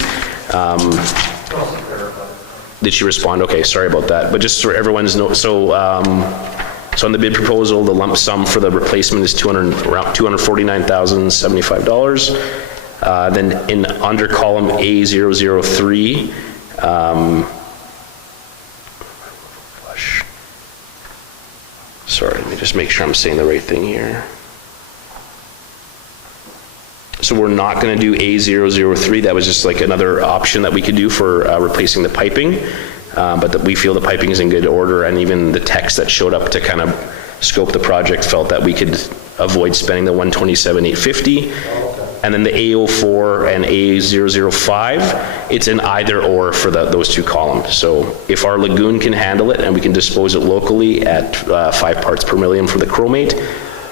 Did she respond? Okay, sorry about that. But just for everyone's note, so on the bid proposal, the lump sum for the replacement is around $249,075. Then in under column A003, sorry, let me just make sure I'm saying the right thing here. So we're not going to do A003. That was just like another option that we could do for replacing the piping, but that we feel the piping is in good order, and even the text that showed up to kind of scope the project felt that we could avoid spending the $127,850. And then the A04 and A005, it's an either or for those two columns. So if our lagoon can handle it and we can dispose it locally at 5 parts per million for the chromate,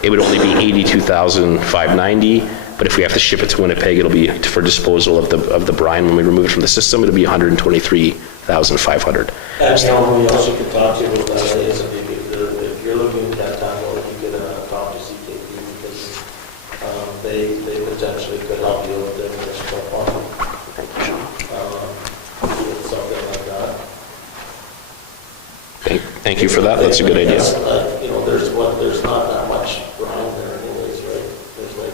it would only be $82,590. But if we have to ship it to Winnipeg, it'll be for disposal of the brine when we remove it from the system. It'll be $123,500. And you know, we also could talk to you about that is if you're looking at that time, or if you could talk to CKP, because they potentially could help you with their municipal fund. With something like that. Thank you for that. That's a good idea. You know, there's not that much brine there anyways, right? There's like.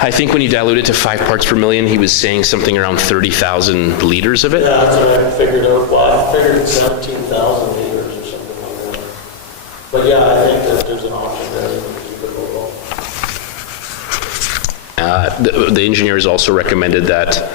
I think when you dilute it to 5 parts per million, he was saying something around 30,000 liters of it. Yeah, that's what I figured out. Well, I figured 17,000 liters or something like that. But yeah, I think that there's an option there that we could go. The engineers also recommended that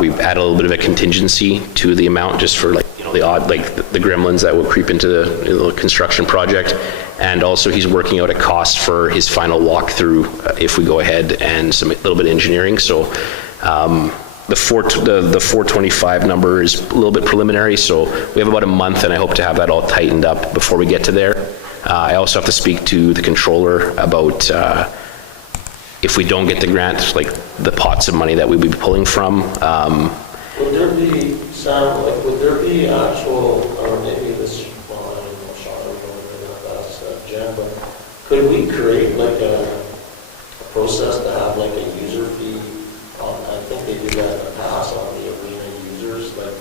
we add a little bit of a contingency to the amount, just for, like, you know, the odd, like the gremlins that will creep into the construction project. And also he's working out a cost for his final walkthrough if we go ahead and some little bit of engineering. So the 425 number is a little bit preliminary, so we have about a month, and I hope to have that all tightened up before we get to there. I also have to speak to the controller about if we don't get the grant, like the pots of money that we'd be pulling from. Would there be, Sam, like, would there be actual, or maybe this, well, I don't know, Sean, I don't know if that's Jen, but could we create like a process to have like a user fee on, I think they do that in the past on the arena users, like,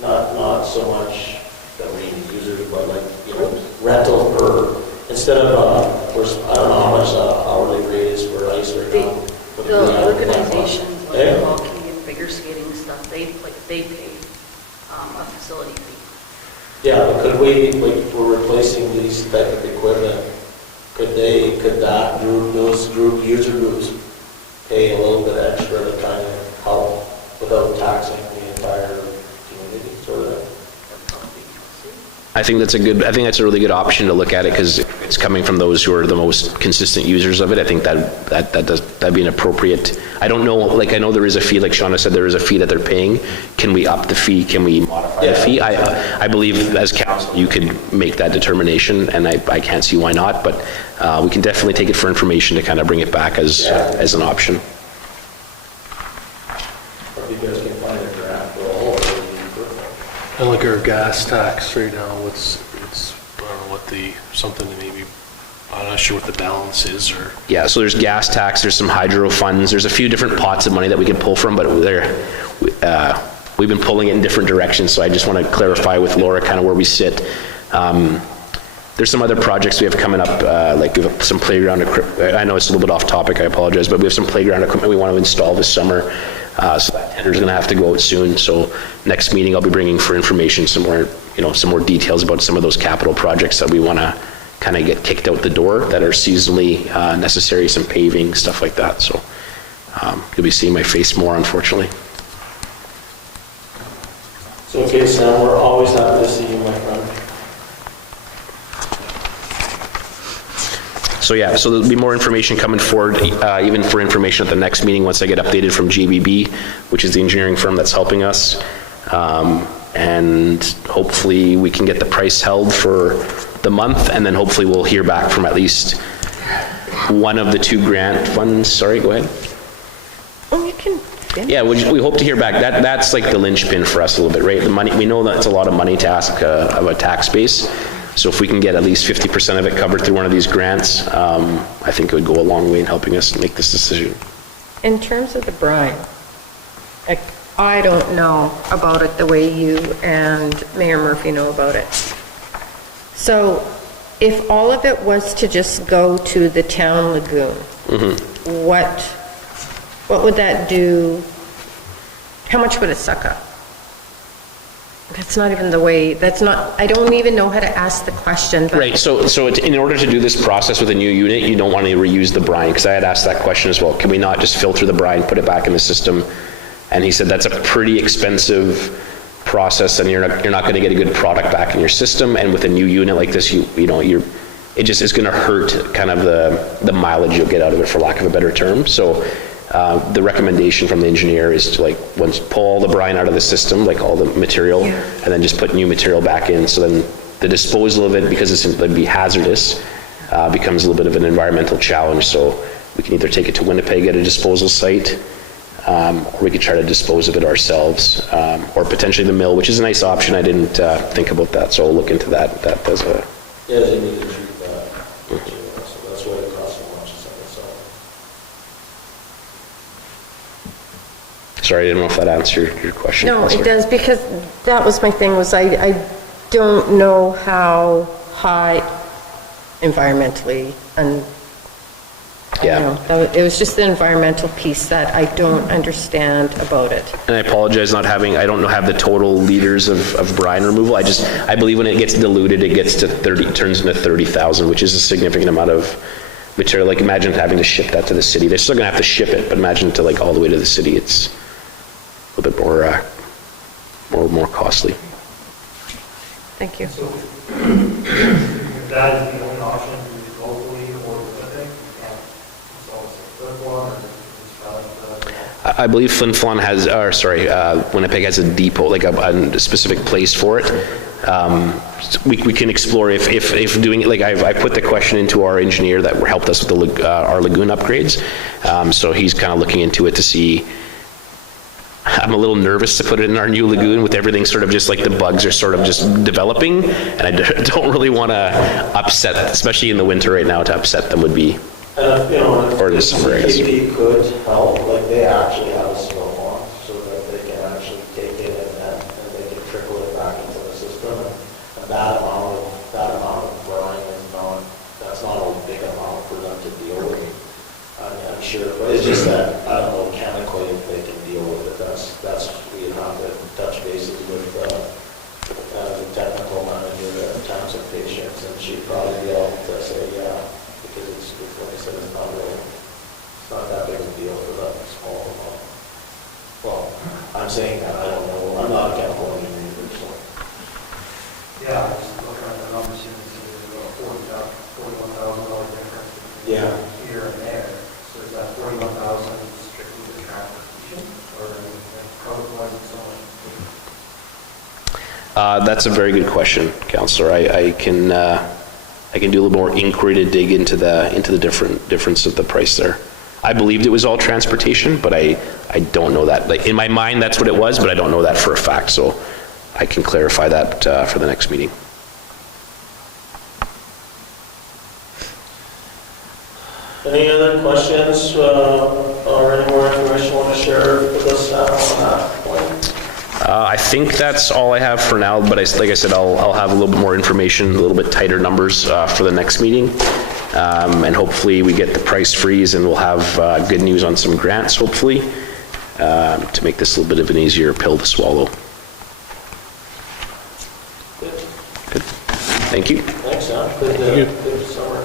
not so much the arena users, but like, you know, rental per, instead of, of course, I don't know how much hourly rate is for ice right now. The organizations like hockey and figure skating stuff, they pay a facility fee. Yeah, but could we, like, if we're replacing these type of equipment, could that group, those user groups pay a little bit extra to kind of help without taxing the entire community, sort of? I think that's a really good option to look at it, because it's coming from those who are the most consistent users of it. I think that'd be an appropriate. I don't know, like, I know there is a fee, like Shauna said, there is a fee that they're paying. Can we up the fee? Can we modify the fee? I believe as council you could make that determination, and I can't see why not, but we can definitely take it for information to kind of bring it back as an option. Or if you guys can find a grant for all of the equipment. And like our gas tax right now, it's I don't know what, something that maybe, I'm not sure what the balance is, or? Yeah, so there's gas tax, there's some hydro funds, there's a few different pots of money that we could pull from, but we've been pulling it in different directions, so I just want to clarify with Laura kind of where we sit. There's some other projects we have coming up, like we have some playground equipment. I know it's a little bit off topic, I apologize, but we have some playground equipment we want to install this summer. So that tender's going to have to go out soon. So next meeting, I'll be bringing for information some more details about some of those capital projects that we want to kind of get kicked out the door that are seasonally necessary, some paving, stuff like that. So you'll be seeing my face more, unfortunately. So, okay, Sam, we're always happy to see you, my friend. So yeah, so there'll be more information coming forward, even for information at the next meeting once I get updated from JBB, which is the engineering firm that's helping us. And hopefully we can get the price held for the month, and then hopefully we'll hear back from at least one of the 2 grant funds. Sorry, go ahead. Oh, you can finish. Yeah, we hope to hear back. That's like the linchpin for us a little bit, right? The money, we know that it's a lot of money to ask of a tax base. So if we can get at least 50% of it covered through one of these grants, I think it would go a long way in helping us make this decision. In terms of the brine, I don't know about it the way you and Mayor Murphy know about it. So if all of it was to just go to the town lagoon, what would that do? How much would it suck up? That's not even the way, I don't even know how to ask the question. Right, so in order to do this process with a new unit, you don't want to reuse the brine, because I had asked that question as well. Can we not just filter the brine, put it back in the system? And he said that's a pretty expensive process, and you're not going to get a good product back in your system. And with a new unit like this, it just is going to hurt kind of the mileage you'll get out of it, for lack of a better term. So the recommendation from the engineer is to once pull all the brine out of the system, like all the material, and then just put new material back in. So then the disposal of it, because it'd be hazardous, becomes a little bit of an environmental challenge. So we can either take it to Winnipeg at a disposal site, or we could try to dispose of it ourselves, or potentially the mill, which is a nice option. I didn't think about that, so I'll look into that. That does a... Yeah, they need to treat that. So that's why it costs so much. Sorry, I didn't know if that answered your question. No, it does, because that was my thing, was I don't know how high environmentally, and it was just the environmental piece that I don't understand about it. And I apologize I don't have the total liters of brine removal. I believe when it gets diluted, it gets to turns into 30,000, which is a significant amount of material. Like, imagine having to ship that to the city. They're still gonna have to ship it, but imagine to all the way to the city, it's a little bit more costly. Thank you. So if that is the only option, locally or Winnipeg, you can't install a Flin Flon or install I believe Flin Flon has, Winnipeg has a depot, like a specific place for it. We can explore if doing it, I put the question into our engineer that helped us with our lagoon upgrades. So he's kind of looking into it to see. I'm a little nervous to put it in our new lagoon with everything sort of just the bugs are sort of just developing, and I don't really want to upset, especially in the winter right now, to upset them would be, or this summer, I guess. CPP could help, they actually have a snow farm, so that they can actually take it and they can trickle it back into the system, and that amount of brine that's not a big amount for them to deal with. I'm sure, but it's just that, I don't know, chemically, if they can deal with it, that's we have to touch bases with the technical manager at Times of Patience, and she'd probably be able to say, yeah, because it's like I said, it's not that big a deal for that small amount. Well, I'm saying that, I don't know, I'm not a chemical engineer, so. Yeah, I just looking at the numbers, it's about $41,000 difference between here and there. So is that 41,000 strictly the transportation, or otherwise it's so much? That's a very good question, Councillor. I can do a little more inquiry to dig into the difference of the price there. I believed it was all transportation, but I don't know that. In my mind, that's what it was, but I don't know that for a fact. So I can clarify that for the next meeting. Any other questions or any more information you want to share with us now on that point? I think that's all I have for now, but like I said, I'll have a little bit more information, a little bit tighter numbers for the next meeting. And hopefully we get the price freeze and we'll have good news on some grants, hopefully, to make this a little bit of an easier pill to swallow. Good. Thank you. Thanks, John. Good summer.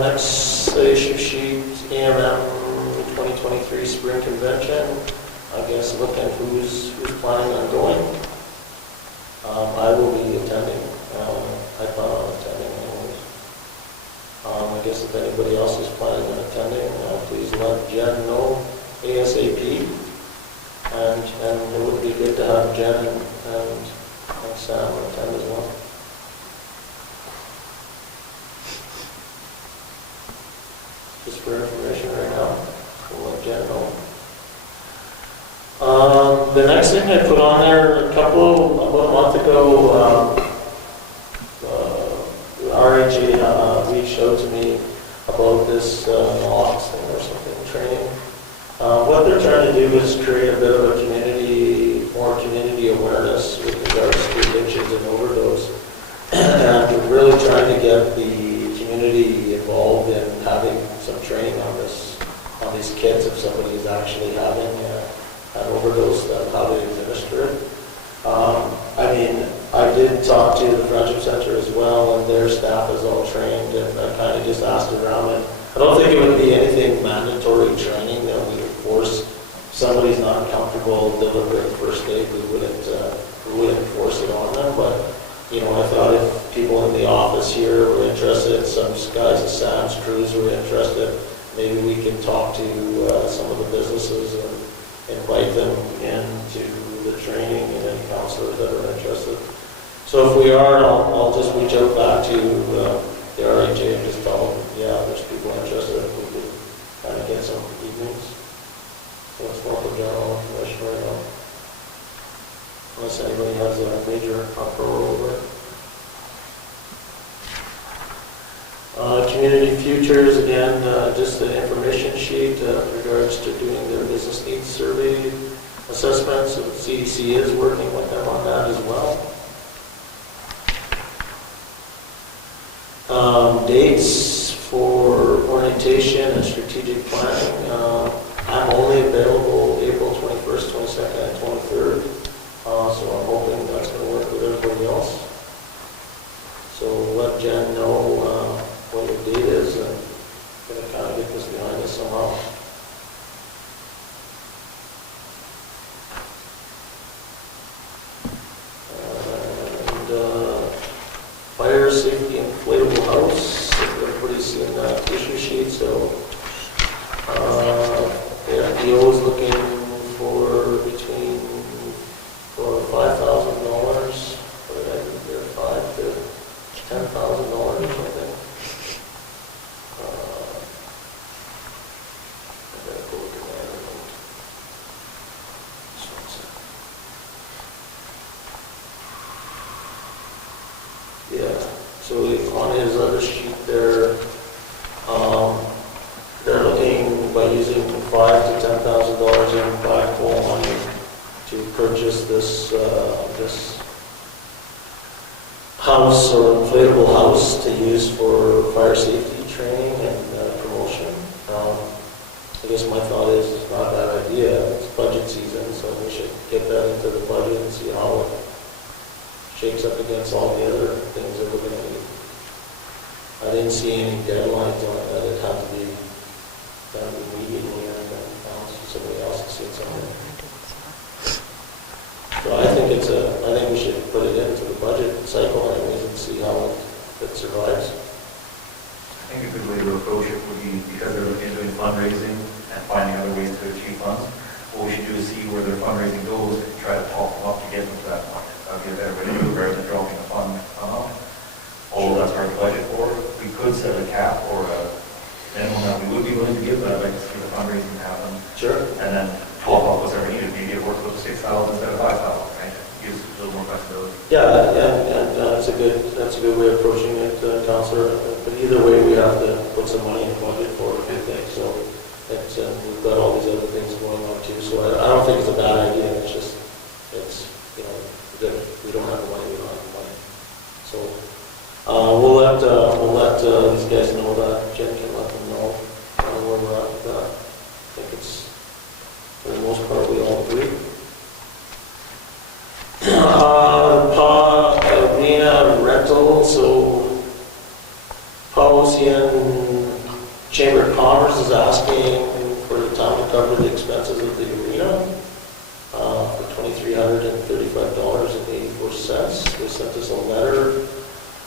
Next issue sheet, AMM 2023 Spring Convention. I guess look at who's planning on going. I will be attending. I plan on attending anyways. I guess if anybody else is planning on attending, please let Jen know ASAP. And it would be good to have Jen and Sam attend as well. Just for information right now, we'll let Jen know. The next thing I put on there, about a month ago, RHA reached out to me about this NOx thing or something, training. What they're trying to do is create a bit of a more community awareness with regards to addictions and overdose. And really trying to get the community involved in having some training on these kids if somebody is actually having an overdose, how to administer it. I did talk to the Friendship Center as well, and their staff is all trained, and I kind of just asked around, and I don't think it would be anything mandatory training that we would force. If somebody's not comfortable delivering first aid, we wouldn't force it on them, but I thought if people in the office here were interested, some guys at Sam's Crews were interested, maybe we can talk to some of the businesses and invite them into the training and any counselors that are interested. So if we are, I'll just reach out back to the RHA and just tell them, yeah, there's people interested, if we could kind of get some evenings. So it's more for general information right now. Unless anybody has a major uproar over it. Community Futures, again, just the information sheet with regards to doing their business needs survey assessments. So CDC is working with them on that as well. Dates for orientation and strategic planning. I'm only available April 21st, 22nd, and 23rd. So I'm hoping that's going to work with everybody else. So let Jen know what your date is, and I'm going to kind of get this behind us somehow. And fire safety inflatable house. Everybody's seen that issue sheet, so the DO is looking for between $5,000, what did I do there, $5,000 to $10,000 or something. I gotta go look at that. Yeah, so on his other sheet there, they're looking by using $5,000 to $10,000 in backhoe money to purchase this house or inflatable house to use for fire safety training and promotion. I guess my thought is it's not a bad idea. It's budget season, so we should get that into the budget and see how it shakes up against all the other things that we're going to need. I didn't see any deadlines on it that it had to be done immediately or anything. Somebody else has seen something. So I think we should put it into the budget cycle anyways and see how it survives. I think a good way to approach it would be, because they're looking at doing fundraising and finding other ways to achieve funds, what we should do is see where their fundraising goes and try to talk them up to get them to that point. That'll give everybody a rather than dropping a fund amount. Although that's hard to budget for, we could set a cap or a minimum that we would be willing to give, but I'd like to see the fundraising happen. Sure. And then top up what's ever needed. Maybe it works with 6,000 instead of 5,000, right? Gives a little more flexibility. Yeah, and that's a good way of approaching it, Councillor. But either way, we have to put some money in the budget for it, I think, so. It's, we've got all these other things going on too, so I don't think it's a bad idea, it's just, you know, that we don't have the money, we don't have the money. So, we'll let these guys know that, Jen can let them know where we're at with that. I think it's, for the most part, we all agree. Arena rental, so Pausian Chamber of Commerce is asking for the town to cover the expenses of the arena for $2,335.84. They sent us a letter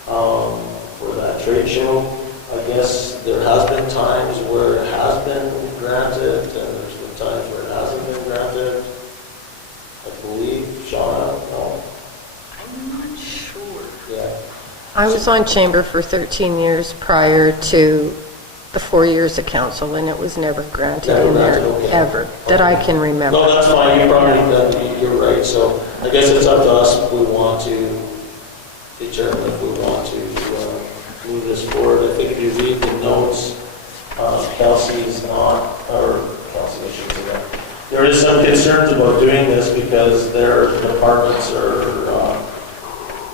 for that trade show. I guess there has been times where it has been granted, and there's been times where it hasn't been granted. I believe, Shauna, no? I'm not sure. Yeah. I was on Chamber for 13 years prior to the 4 years of council, and it was never granted Never in there, granted, okay. ever, that I can remember. No, that's fine, you probably, you're right, so I guess it's up to us if we want to determine if we want to move this forward. I think if you read the notes, Kelsey's not, or Kelsey, I should say that. There is some concerns about doing this because their departments are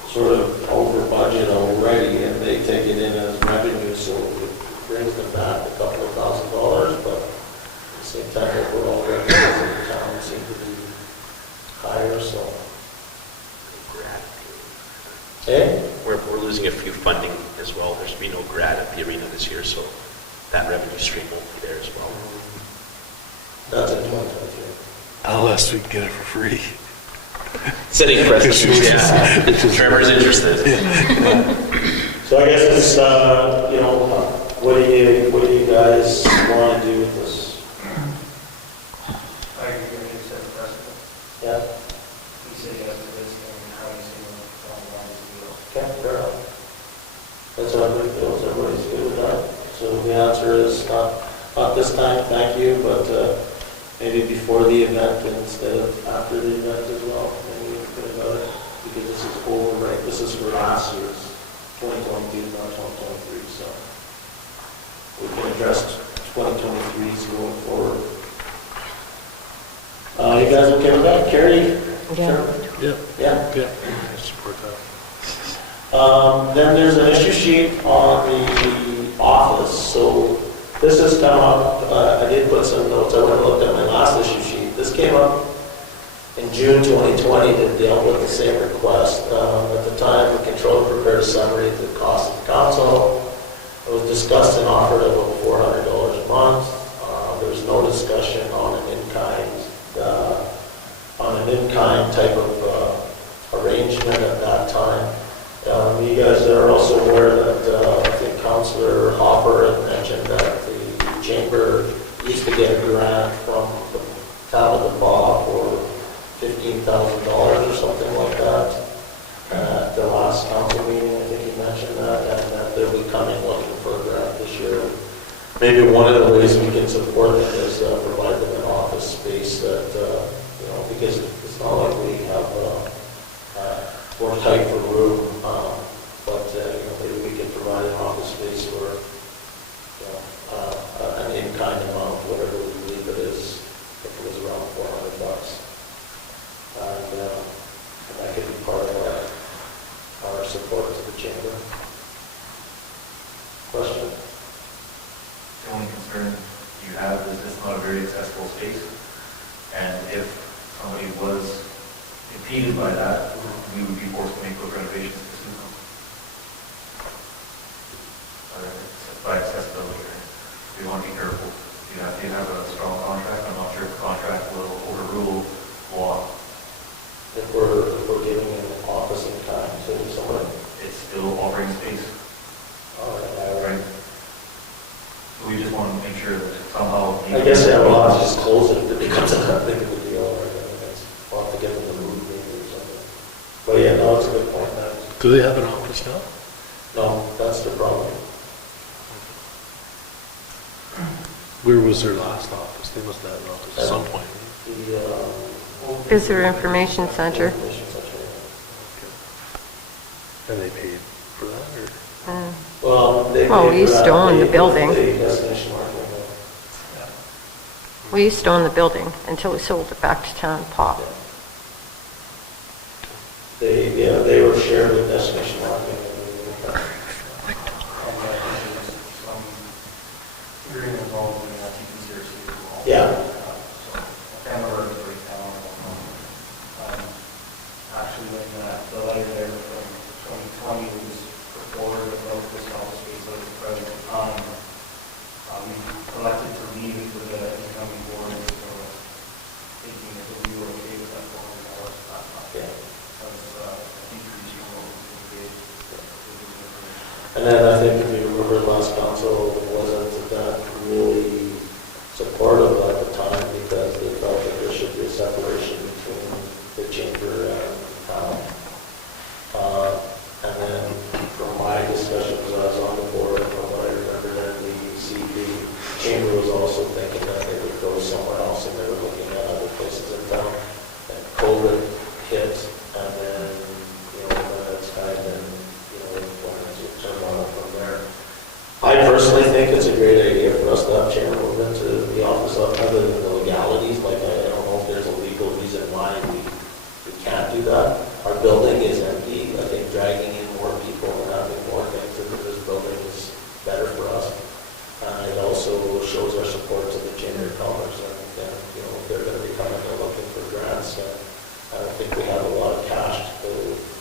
sort of over budget already, and they take it in as revenue, so it brings them back a couple of $1,000, but at the same time, overall revenues in the town seem to be higher, so. Okay? We're losing a few funding as well. There's been no grad at the arena this year, so that revenue stream won't be there as well. That's in 2023. Unless we can get it for free. Setting precedent, yeah. Trevor's interested. So I guess it's, you know, what do you guys want to do with this? I agree with you, set the precedent. Yeah? We say yes to this, and how you say no, don't want to do it. Okay, fair enough. That's how everybody feels, everybody's good with that. So the answer is not this time, thank you, but maybe before the event instead of after the event as well. Maybe we think about it, because this is over, right? This is for last year's 2022, not 2023, so we can address 2023's going forward. You guys okay with that? Carrie? Yeah. Yeah. Yeah? Yeah. I support that. Then there's an issue sheet on the office. So this has come up, I did put some notes, I went and looked at my last issue sheet. This came up in June 2020 that dealt with the same request. At the time, the controller prepared a summary of the cost of the council. It was discussed and offered at about $400 a month. There was no discussion on an in-kind type of arrangement at that time. You guys are also aware that I think Councillor Hopper had mentioned that the chamber used to get a grant from the town of DePauw for $15,000 or something like that. At the last council meeting, I think he mentioned that, and that they'll be coming looking for a grant this year. Maybe one of the ways we can support them is provide them an office space that, you know, because it's not like we have more tight for room, but you know, maybe we can provide an office space for, you know, an in-kind amount, whatever we believe it is. I think it was around $400, and that could be part of our support to the chamber. Question? The only concern you have is it's not a very accessible space, and if somebody was impeded by that, we would be forced to make those renovations to suit them. By accessibility, we want to be careful. You have a strong contract. I'm not sure if the contract will overrule law. If we're giving an office in time to somebody? It's still offering space, All right. right? So we just want to make sure that somehow. I guess, yeah, we'll have to just close it if it becomes that big of a deal, or we'll have to get them to move maybe or something. But yeah, no, it's a good point, man. Do they have an office now? No, that's the problem. Where was their last office? They must have had an office at some point. The, Visitor Information Center. Information center. And they paid for that, or? Well, they Well, we paid for used that, to own the they- building. the destination marketing. We used to own the building until we sold it back to Town Pop. They were shared with destination marketing. Some hearing involved in that, you can seriously do all. Yeah. So, I can't remember the breakdown. Actually, when the letter there from 2020 was put forward about this office space at the present time, we elected to leave it for the incoming board, so thinking that we were okay with that $400 that time. Yeah. That's a decrease from what we paid. And then I think if you remember last council wasn't that really supportive at the time because they felt that there should be a separation between the chamber and town. And then from my discussions when I was on the board, from what I remember then the chamber was also thinking that they would go somewhere else and they were looking at other places in town. And COVID hit and then, then it's kind of been, plans would turn on from there. I personally think it's a great idea for us to have chamber move into the office other than the legalities. Like, I don't know if there's a legal reason why we can't do that. Our building is empty. I think dragging in more people and having more things into this building is better for us. It also shows our support to the Chamber of Commerce. And if they're going to be coming and looking for grants, I don't think we have a lot of cash to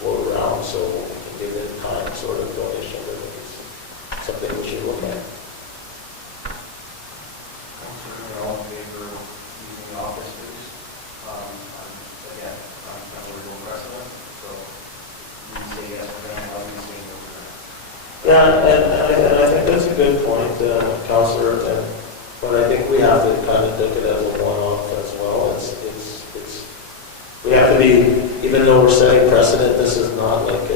float around, so we can give in kind sort of donation. I think it's something we should look at. We're all in favor of using the office space. Again, I'm not going to go precedent, so you say yes for that, I'll be saying no for that. Yeah, and I think that's a good point, Councillor. But I think we have to kind of look at it as a one-off as well. We have to be, even though we're setting precedent, this is not like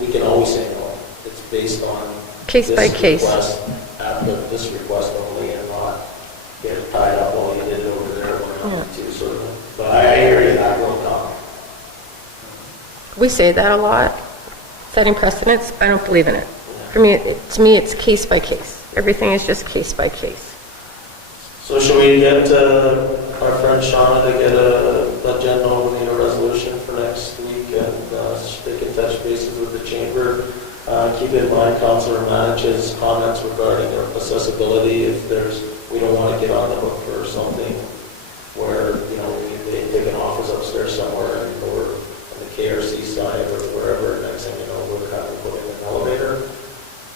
we can always say no. It's based on Case this by case. request, after this request only, and not get tied up. Well, you did it over there, we're not to sort of. But I hear you. That will come. We say that a lot, setting precedents. I don't believe in it. For me, to me, it's case by case. Everything is just case by case. So should we get our friend Shauna to let Jen know we need a resolution for next week and they can touch bases with the chamber. Keep in mind Councillor Manich's comments regarding accessibility. If we don't want to get on the hook for something where, they take an office upstairs somewhere or on the KRC side or wherever, next thing you know, we're having to put in an elevator.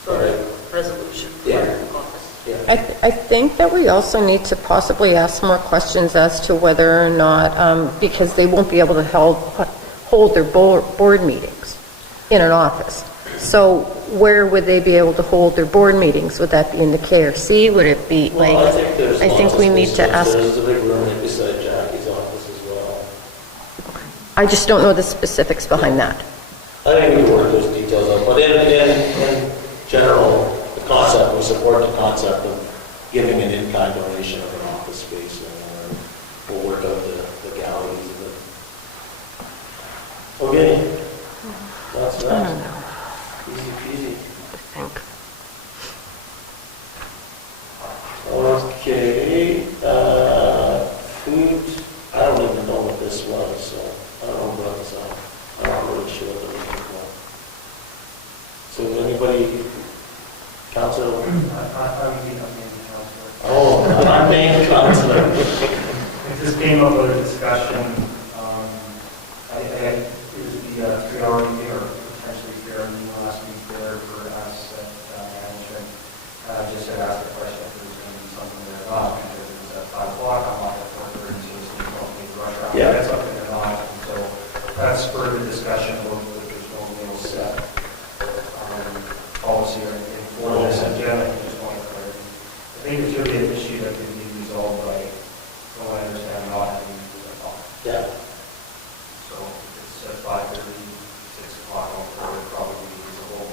So resolution for Yeah. office. Yeah. I think that we also need to possibly ask more questions as to whether or not, because they won't be able to hold their board meetings in an office. So where would they be able to hold their board meetings? Would that be in the KRC? Would it be like? Well, I think we need to ask. There's a big room right beside Jackie's office as well. I just don't know the specifics behind that. I think we can work those details out, but in general, the concept, we support the concept of giving an in-kind donation of an office space, and we'll work out the legalities of it. Okay, that's I that. don't know. Easy peasy. I think. Okay, food, I don't even know what this was, so I don't know about this. I'm not really sure what they're looking for. So anybody, council? I'm being a main counselor. Oh, I'm main councilor. This came up with a discussion, it was the 3-hour meeting or potentially 3-hour meeting last week there for us at management. I just had asked the question if there was going to be something there or not, because it was at 5 o'clock, I'm off at 4:30, so it's going to be rush hour. Yeah. That's something or not, and so that spurred the discussion about that there's no real set policy or anything for this, and Jen, I just want to clarify. I think it's really an issue that can be resolved by, from what I understand, not having to do that. Yeah. So it's at 5:30, 6 o'clock, or probably reasonable.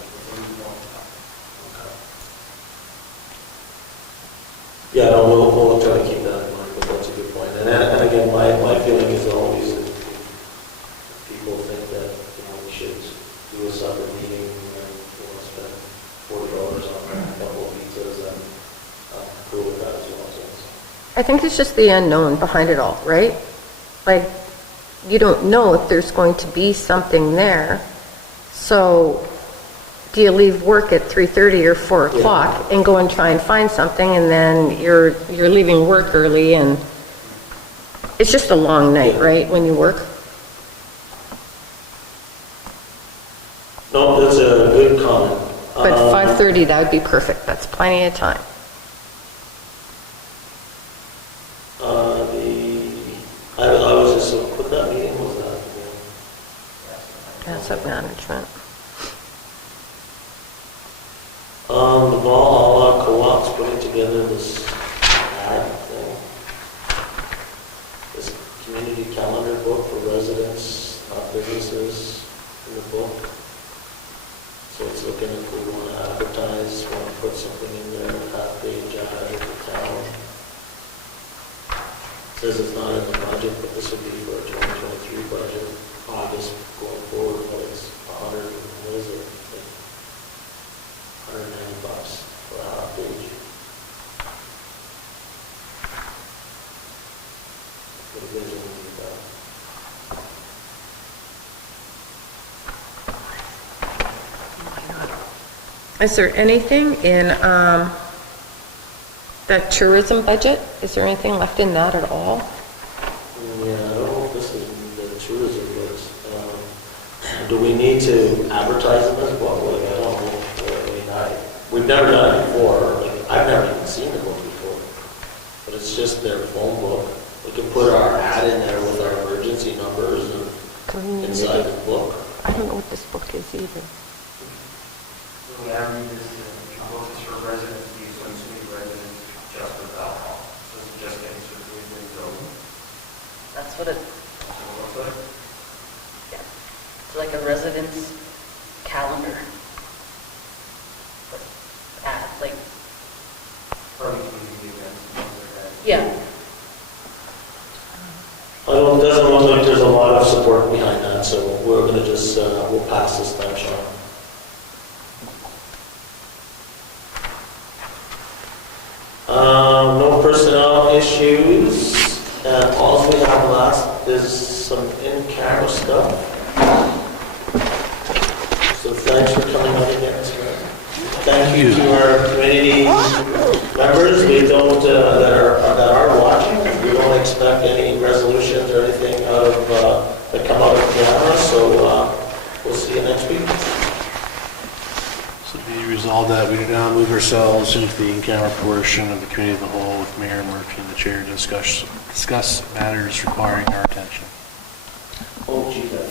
Yeah, no, we'll try to keep that in mind, but that's a good point. And again, my feeling is always that if people think that, we should do a separate meeting and spend $40 on a couple of pizzas, and I'm cool with that as well. So I think it's just the unknown behind it all, right? Like, you don't know if there's going to be something there. So do you leave work at 3:30 or 4 o'clock and go and try and find something, and then you're leaving work early, and it's just a long night, right, when you work? No, that's a good comment. But 5:30, that would be perfect. That's plenty of time. I was just, what that meeting was that? Asset management. The Valhalla Co-op's putting together this ad thing, this community calendar book for residents, not businesses, in the book. So it's looking if we want to advertise, want to put something in there, half-page ad of the town. Says it's not in the budget, but this would be for a 2023 budget, August going forward, but it's $190 for a half page. What do you guys want to do with that? Is there anything in that tourism budget? Is there anything left in that at all? Yeah, I don't know if this is the tourism list. Do we need to advertise in this book? Like, I don't know. I mean, we've never done it before. Like, I've never even seen the book before. But it's just their phone book. We can put our ad in there with our emergency numbers and inside the book. I don't know what this book is either. So the average is book is for residents, use on city residents, just for alcohol. So it's just getting certificated in building. That's what it, So it looks like. yeah. It's like a residence calendar. Like, Probably community events and things like that. yeah. It doesn't look like there's a lot of support behind that, so we're going to just, we'll pass this time, Sean. No personnel issues. All we have last is some in-camera stuff. So thanks for coming out again, sir. Thank you to our community members. We don't, that are watching. We don't expect any resolutions or anything out of, that come out of camera, so we'll see you next week. So be resolved that we do now move ourselves into the in-camera portion of the committee of the whole with Mayor Murphy and the chair to discuss matters requiring our attention. Oh, gee, that